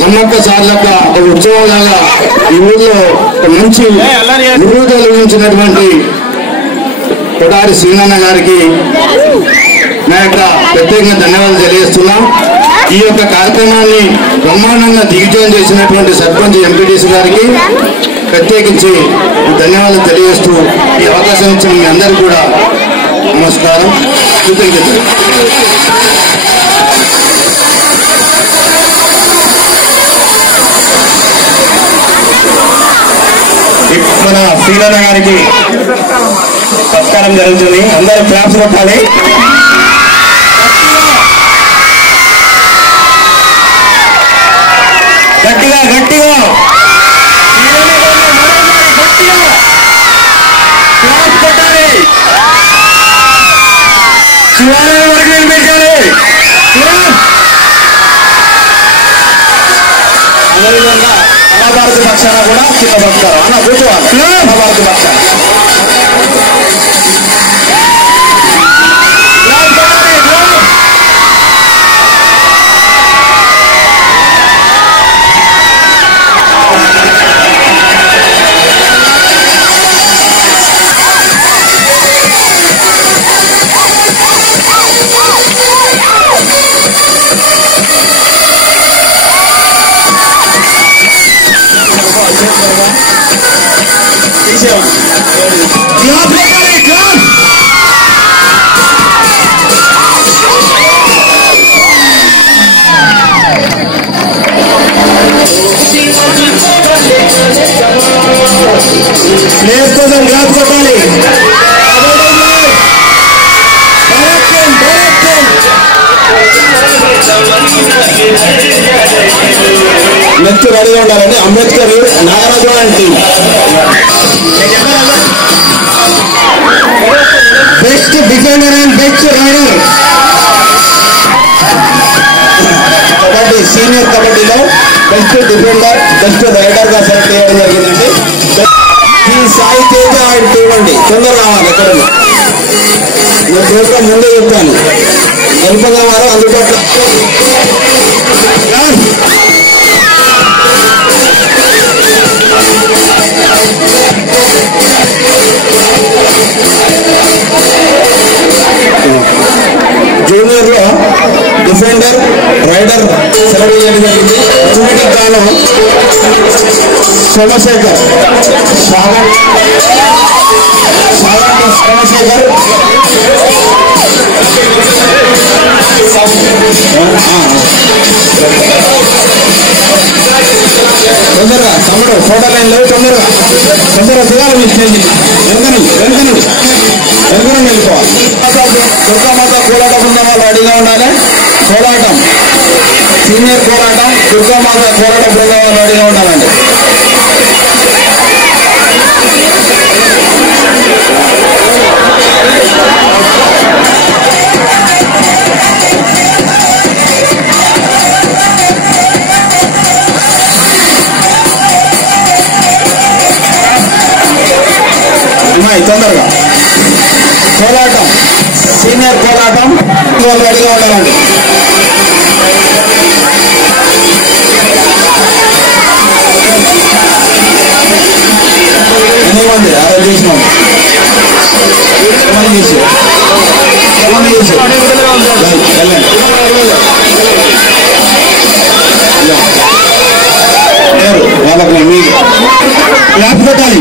సమ్మక్క సార్లక ఒక ఉత్సవం లాగా ఈ ఊర్లో ఒక మంచి విరుదు కలిగించినటువంటి కొడారి శ్రీనన్న గారికి నా యొక్క ప్రత్యేకంగా ధన్యవాదాలు తెలియజేస్తున్నాం. ఈ యొక్క కార్యక్రమాన్ని బ్రహ్మాండంగా దిగ్విజయం చేసినటువంటి సర్పంచ్ ఎంపీటీసీ గారికి ప్రత్యేకించి ధన్యవాదాలు తెలియజేస్తూ ఈ అవకాశం ఇచ్చిన మీ అందరికీ కూడా నమస్కారం, కృతజ్ఞతలు. మన శ్రీనన్న గారికి సత్కారం జరుగుతుంది. అందరూ క్లాప్స్ కొట్టాలి. గట్టిగా గట్టిగా క్లాప్స్ కొట్టాలి. శివాలయం వరకు నిలిపించాలి. అదేవిధంగా మహాభారత పక్షాన కూడా చిన్న భక్తారు అన్న కూర్చోవాలి. మహాభారత పక్షాన తీసేవా నెక్స్ట్ రెడీగా ఉండాలండి. Ambedkar Nagaraju and team. Best defender and best rider. Kabaddi senior కబడ్డీలో బెస్ట్ డిఫెండర్ బెస్ట్ రైడర్ గా సెలెక్ట్ చేయడం జరిగిందండి. ఈ సాయి తేజ అండ్ టీమ్ అండి. తొందరగా రావాలి. ఎక్కడ నేను ప్రోగ్రాం ముందే చెప్పాను. గణపంగా వారు అందుబాటులో. జూనియర్ లో డిఫెండర్ రైడర్ సెలెక్ట్ చేయడం జరిగింది. జూనియర్ గాను సోమశేఖర్ సోమశేఖర్ తొందరగా తమ్ముడు ఫోటో లైన్ లేవు. తొందరగా దిగాలి. మీ స్టేజ్ వెనుకను వెళ్ళిపోవాలి. దుర్గామాత కోలాట బృందం వాళ్ళు రెడీగా ఉండాలి. కోలాటం సీనియర్ కోలాటం దుర్గామాత కోలాట బృందం వాళ్ళు రెడీగా ఉండాలండి. తొందరగా కోలాటం సీనియర్ కోలాటం వాళ్ళు రెడీగా ఉండాలండి. ఎన్నిమంది అలా చేసినాం వాళ్ళకి మీకు క్లాప్ పెట్టాలి.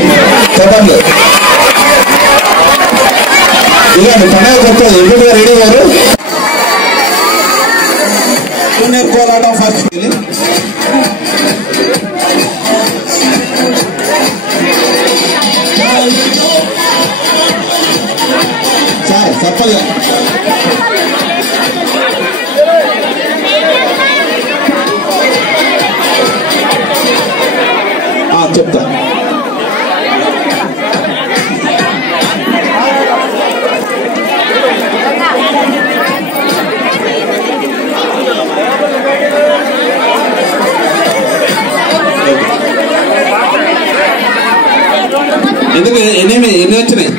చెప్పండి ఇలాంటి పండుగ కొత్తది ఎప్పుడు రెడీ గారు. జూనియర్ కోలాటం ఫస్ట్ సార్ తప్పగా చెప్తా. ఎందుకు ఎన్ని వచ్చినాయి?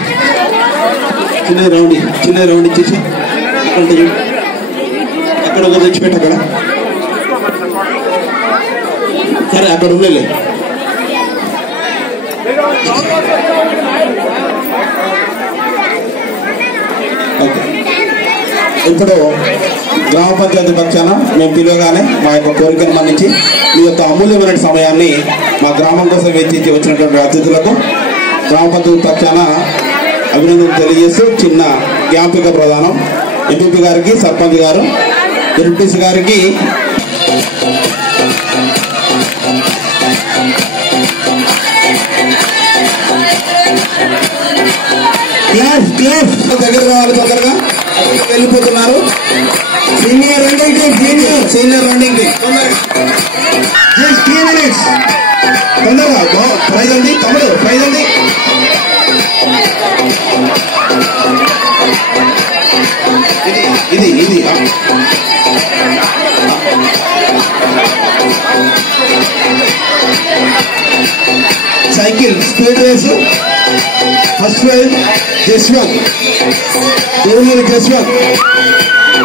చిన్న రౌండ్ ఇచ్చేసి అక్కడ ఒక తెచ్చిపెట్టి అక్కడ సరే అక్కడ ఉండలే. ఇప్పుడు గ్రామ పంచాయతీ పక్షాన మేము పిలవగానే మా యొక్క కోరికను మన్నించి మీ యొక్క అమూల్యమైన సమయాన్ని మా గ్రామం కోసం వెచ్చించి వచ్చినటువంటి అతిథులకు గ్రామ పంచాయతీ పక్షాన అభినందనలు తెలియజేస్తూ చిన్న జ్ఞాపిక ప్రదానం ఎంపీపీ గారికి, సర్పంచ్ గారు, ఎంపీసీ గారికి దగ్గర రావాలి. తొందరగా వెళ్ళిపోతున్నారు. సీనియర్ రన్నింగ్ జస్ట్ 3 minutes తొందరగా ప్రైజ్ అండి. తమ్ముడు ప్రైజ్ అండి. ఇది cycle speed race first prize Jaswanth దేవుని జస్వంత్.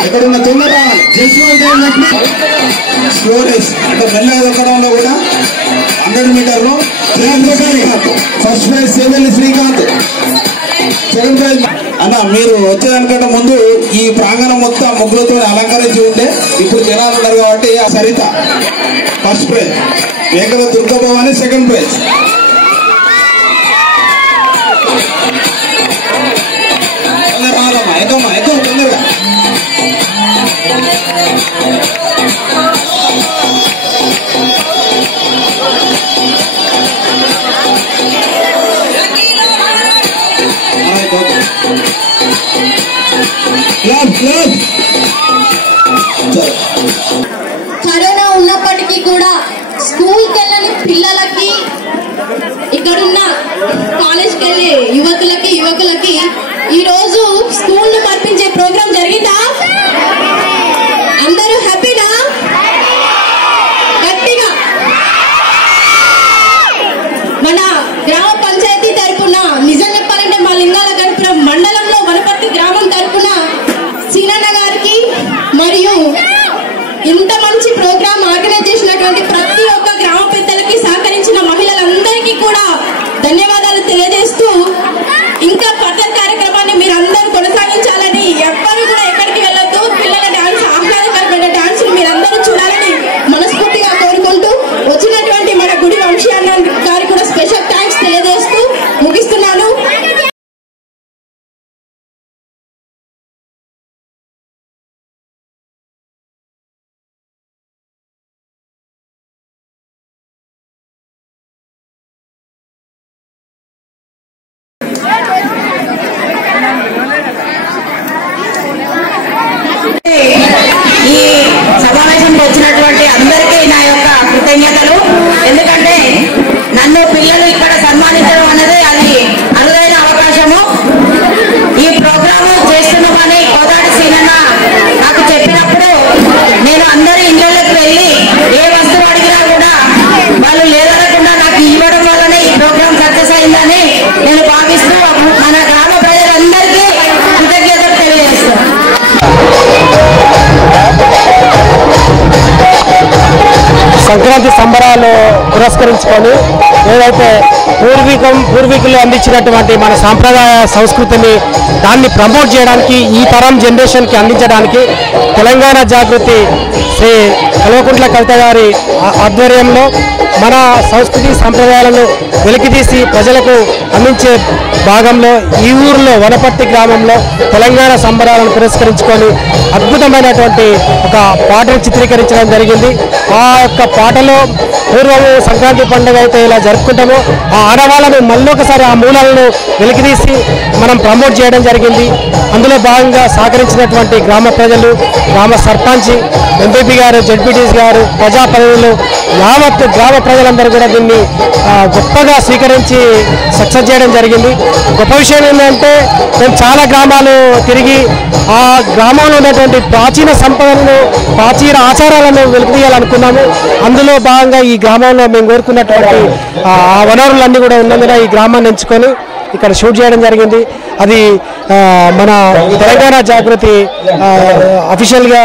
ఎక్కడున్న తొందర జస్వంత్ స్లో రేస్ అంటే మెల్లగా దొక్కడంలో కూడా 100 మీటర్లు first prize Sevalli Srikanth. Second prize అన్న మీరు వచ్చేదానికంటే ముందు ఈ ప్రాంగణం మొత్తం ముగ్గులతో అలంకరించి ఉండే ఇప్పుడు జనాలు ఉన్నారు కాబట్టి ఆ సరిత ఫస్ట్ ప్రైజ్, మేకల దుర్గభవాని సెకండ్ ప్రైజ్. ఎక్కమ్మా తొందరగా కరోనా ఉన్నప్పటికీ కూడా స్కూల్ పిల్లలకి ఇక్కడున్న కాలేజ్కి వెళ్ళే యువకులకి ఈ రోజు స్కూల్ ను పంపించే ప్రోగ్రాం జరిగిందా? అందరూ హ్యాపీనా? గట్టిగా మన గ్రామ పంచాయతీ తరపున నిజం చెప్పాలంటే మా లింగాల గణపురం మండలంలో వనపర్తి గ్రామం తరపున సీనన్న గారికి మరియు ఇంత మంచి ప్రోగ్రాం ఆర్గనైజ్ చేసినటువంటి ప్రతి ఒక్క గ్రామ పెద్దలకి సహకరించిన మహిళలందరికీ కూడా ధన్యవాదాలు తెలియజేస్తూ ఇంకా ఫర్దర్ కార్యక్రమాన్ని మీరు అందరూ కొనసాగించాలని, ఎవ్వరు కూడా ఎక్కడికి వెళ్ళొద్దు, పిల్లల డాన్స్ ఆహ్లాదకరమైన డాన్స్ మీరందరూ చూడాలని మనస్ఫూర్తిగా కోరుకుంటూ వచ్చినటువంటి మన గుడి వంశీ అన్న గారికి కూడా స్పెషల్ థ్యాంక్స్ తెలియజేస్తూ ముగిస్తున్నాను. ఈ సమావేశంకి వచ్చినటువంటి అందరికీ నా యొక్క కృతజ్ఞతలు. ఎందుకంటే నన్ను పిల్లలు ఇక్కడ సన్మానించడం అనేది అది అరుదైన అవకాశము. ఈ ప్రోగ్రాము చేస్తున్నామని కోదాటి సీనన్న నాకు చెప్పినప్పుడు నేను అందరి ఇళ్ళకి వెళ్ళి ఏ వస్తువు అడిగినా కూడా వాళ్ళు లేదనకుండా నాకు ఇవ్వడం వల్లనే ఈ ప్రోగ్రాం సక్సెస్ అయిందని నేను భావిస్తూ మన గ్రామ ప్రజలందరికీ కృతజ్ఞతలు తెలియజేస్తాను. సంక్రాంతి సంబరాలు పురస్కరించుకొని ఏదైతే పూర్వీకులు అందించినటువంటి మన సాంప్రదాయ సంస్కృతిని దాన్ని ప్రమోట్ చేయడానికి ఈ తరం జనరేషన్కి అందించడానికి తెలంగాణ జాగృతి శ్రీ కల్వకుంట్ల కవిత గారి ఆధ్వర్యంలో మన సంస్కృతి సంప్రదాయాలను వెలికితీసి ప్రజలకు అందించే భాగంలో ఈ ఊరిలో వనపర్తి గ్రామంలో తెలంగాణ సంబరాలను పురస్కరించుకొని అద్భుతమైనటువంటి ఒక పాటను చిత్రీకరించడం జరిగింది. ఆ యొక్క పాటలో పూర్వము సంక్రాంతి పండుగ అయితే ఇలా జరుపుకుంటామో ఆ ఆడవాళ్ళను మళ్ళొకసారి ఆ మూలాలను వెలికితీసి మనం ప్రమోట్ చేయడం జరిగింది. అందులో భాగంగా సహకరించినటువంటి గ్రామ ప్రజలు, గ్రామ సర్పంచ్, ఎంపీపీ గారు, జడ్పీటీసీ గారు, ప్రజాప్రతినిధులు, యావత్ గ్రామ ప్రజలందరూ కూడా దీన్ని గొప్పగా స్వీకరించి సక్సెస్ చేయడం జరిగింది. గొప్ప విషయం ఏంటంటే మేము చాలా గ్రామాలు తిరిగి ఆ గ్రామంలో ఉన్నటువంటి ప్రాచీన సంపదలను, ప్రాచీన ఆచారాలను వెలికితీయాలనుకున్నాము. అందులో భాగంగా ఈ గ్రామంలో మేము కోరుకున్నటువంటి ఆ వనరులన్నీ కూడా ఉన్నందున ఈ గ్రామాన్ని ఎంచుకొని ఇక్కడ షూట్ చేయడం జరిగింది. అది మన తెలంగాణ జాగృతి అఫీషియల్గా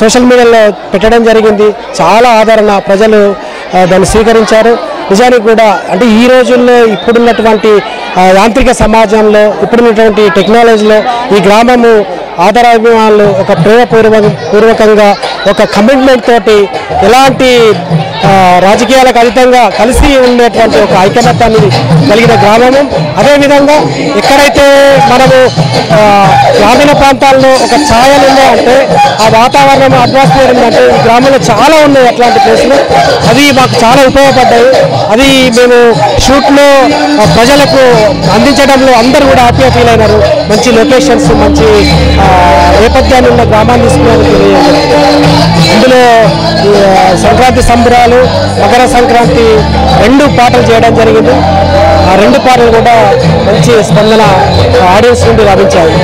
సోషల్ మీడియాలో పెట్టడం జరిగింది. చాలా ఆదరణ, ప్రజలు దాన్ని స్వీకరించారు. నిజానికి కూడా అంటే ఈ రోజుల్లో ఇప్పుడున్నటువంటి యాంత్రిక సమాజంలో, ఇప్పుడున్నటువంటి టెక్నాలజీలో ఈ గ్రామము ఆదరాభిమానులు ఒక ప్రేమపూర్వకంగా ఒక కమిట్మెంట్ తోటి ఎలాంటి రాజకీయాలకు అతీతంగా కలిసి ఉండేటువంటి ఒక ఐకమత్యాన్ని కలిగిన గ్రామము. అదేవిధంగా ఎక్కడైతే మనము గ్రామీణ ప్రాంతాల్లో ఒక ఛాయలు ఉన్నాయంటే ఆ వాతావరణం, అట్మాస్ఫియర్ ఉందంటే ఈ గ్రామంలో చాలా ఉన్నాయి అట్లాంటి ప్లేసులు. అవి మాకు చాలా ఉపయోగపడ్డాయి. అది మేము షూట్లో ప్రజలకు అందించడంలో అందరూ కూడా హ్యాపీగా ఫీల్ అయినారు. మంచి లొకేషన్స్, మంచి నేపథ్యాన్ని ఉన్న గ్రామాన్ని తీసుకున్నాను. ఇందులో సంక్రాంతి సంబరాలు, మకర సంక్రాంతి 2 పాటలు చేయడం జరిగింది. ఆ 2 పాటలు కూడా మంచి స్పందన ఆడియన్స్ నుండి లభించాయి.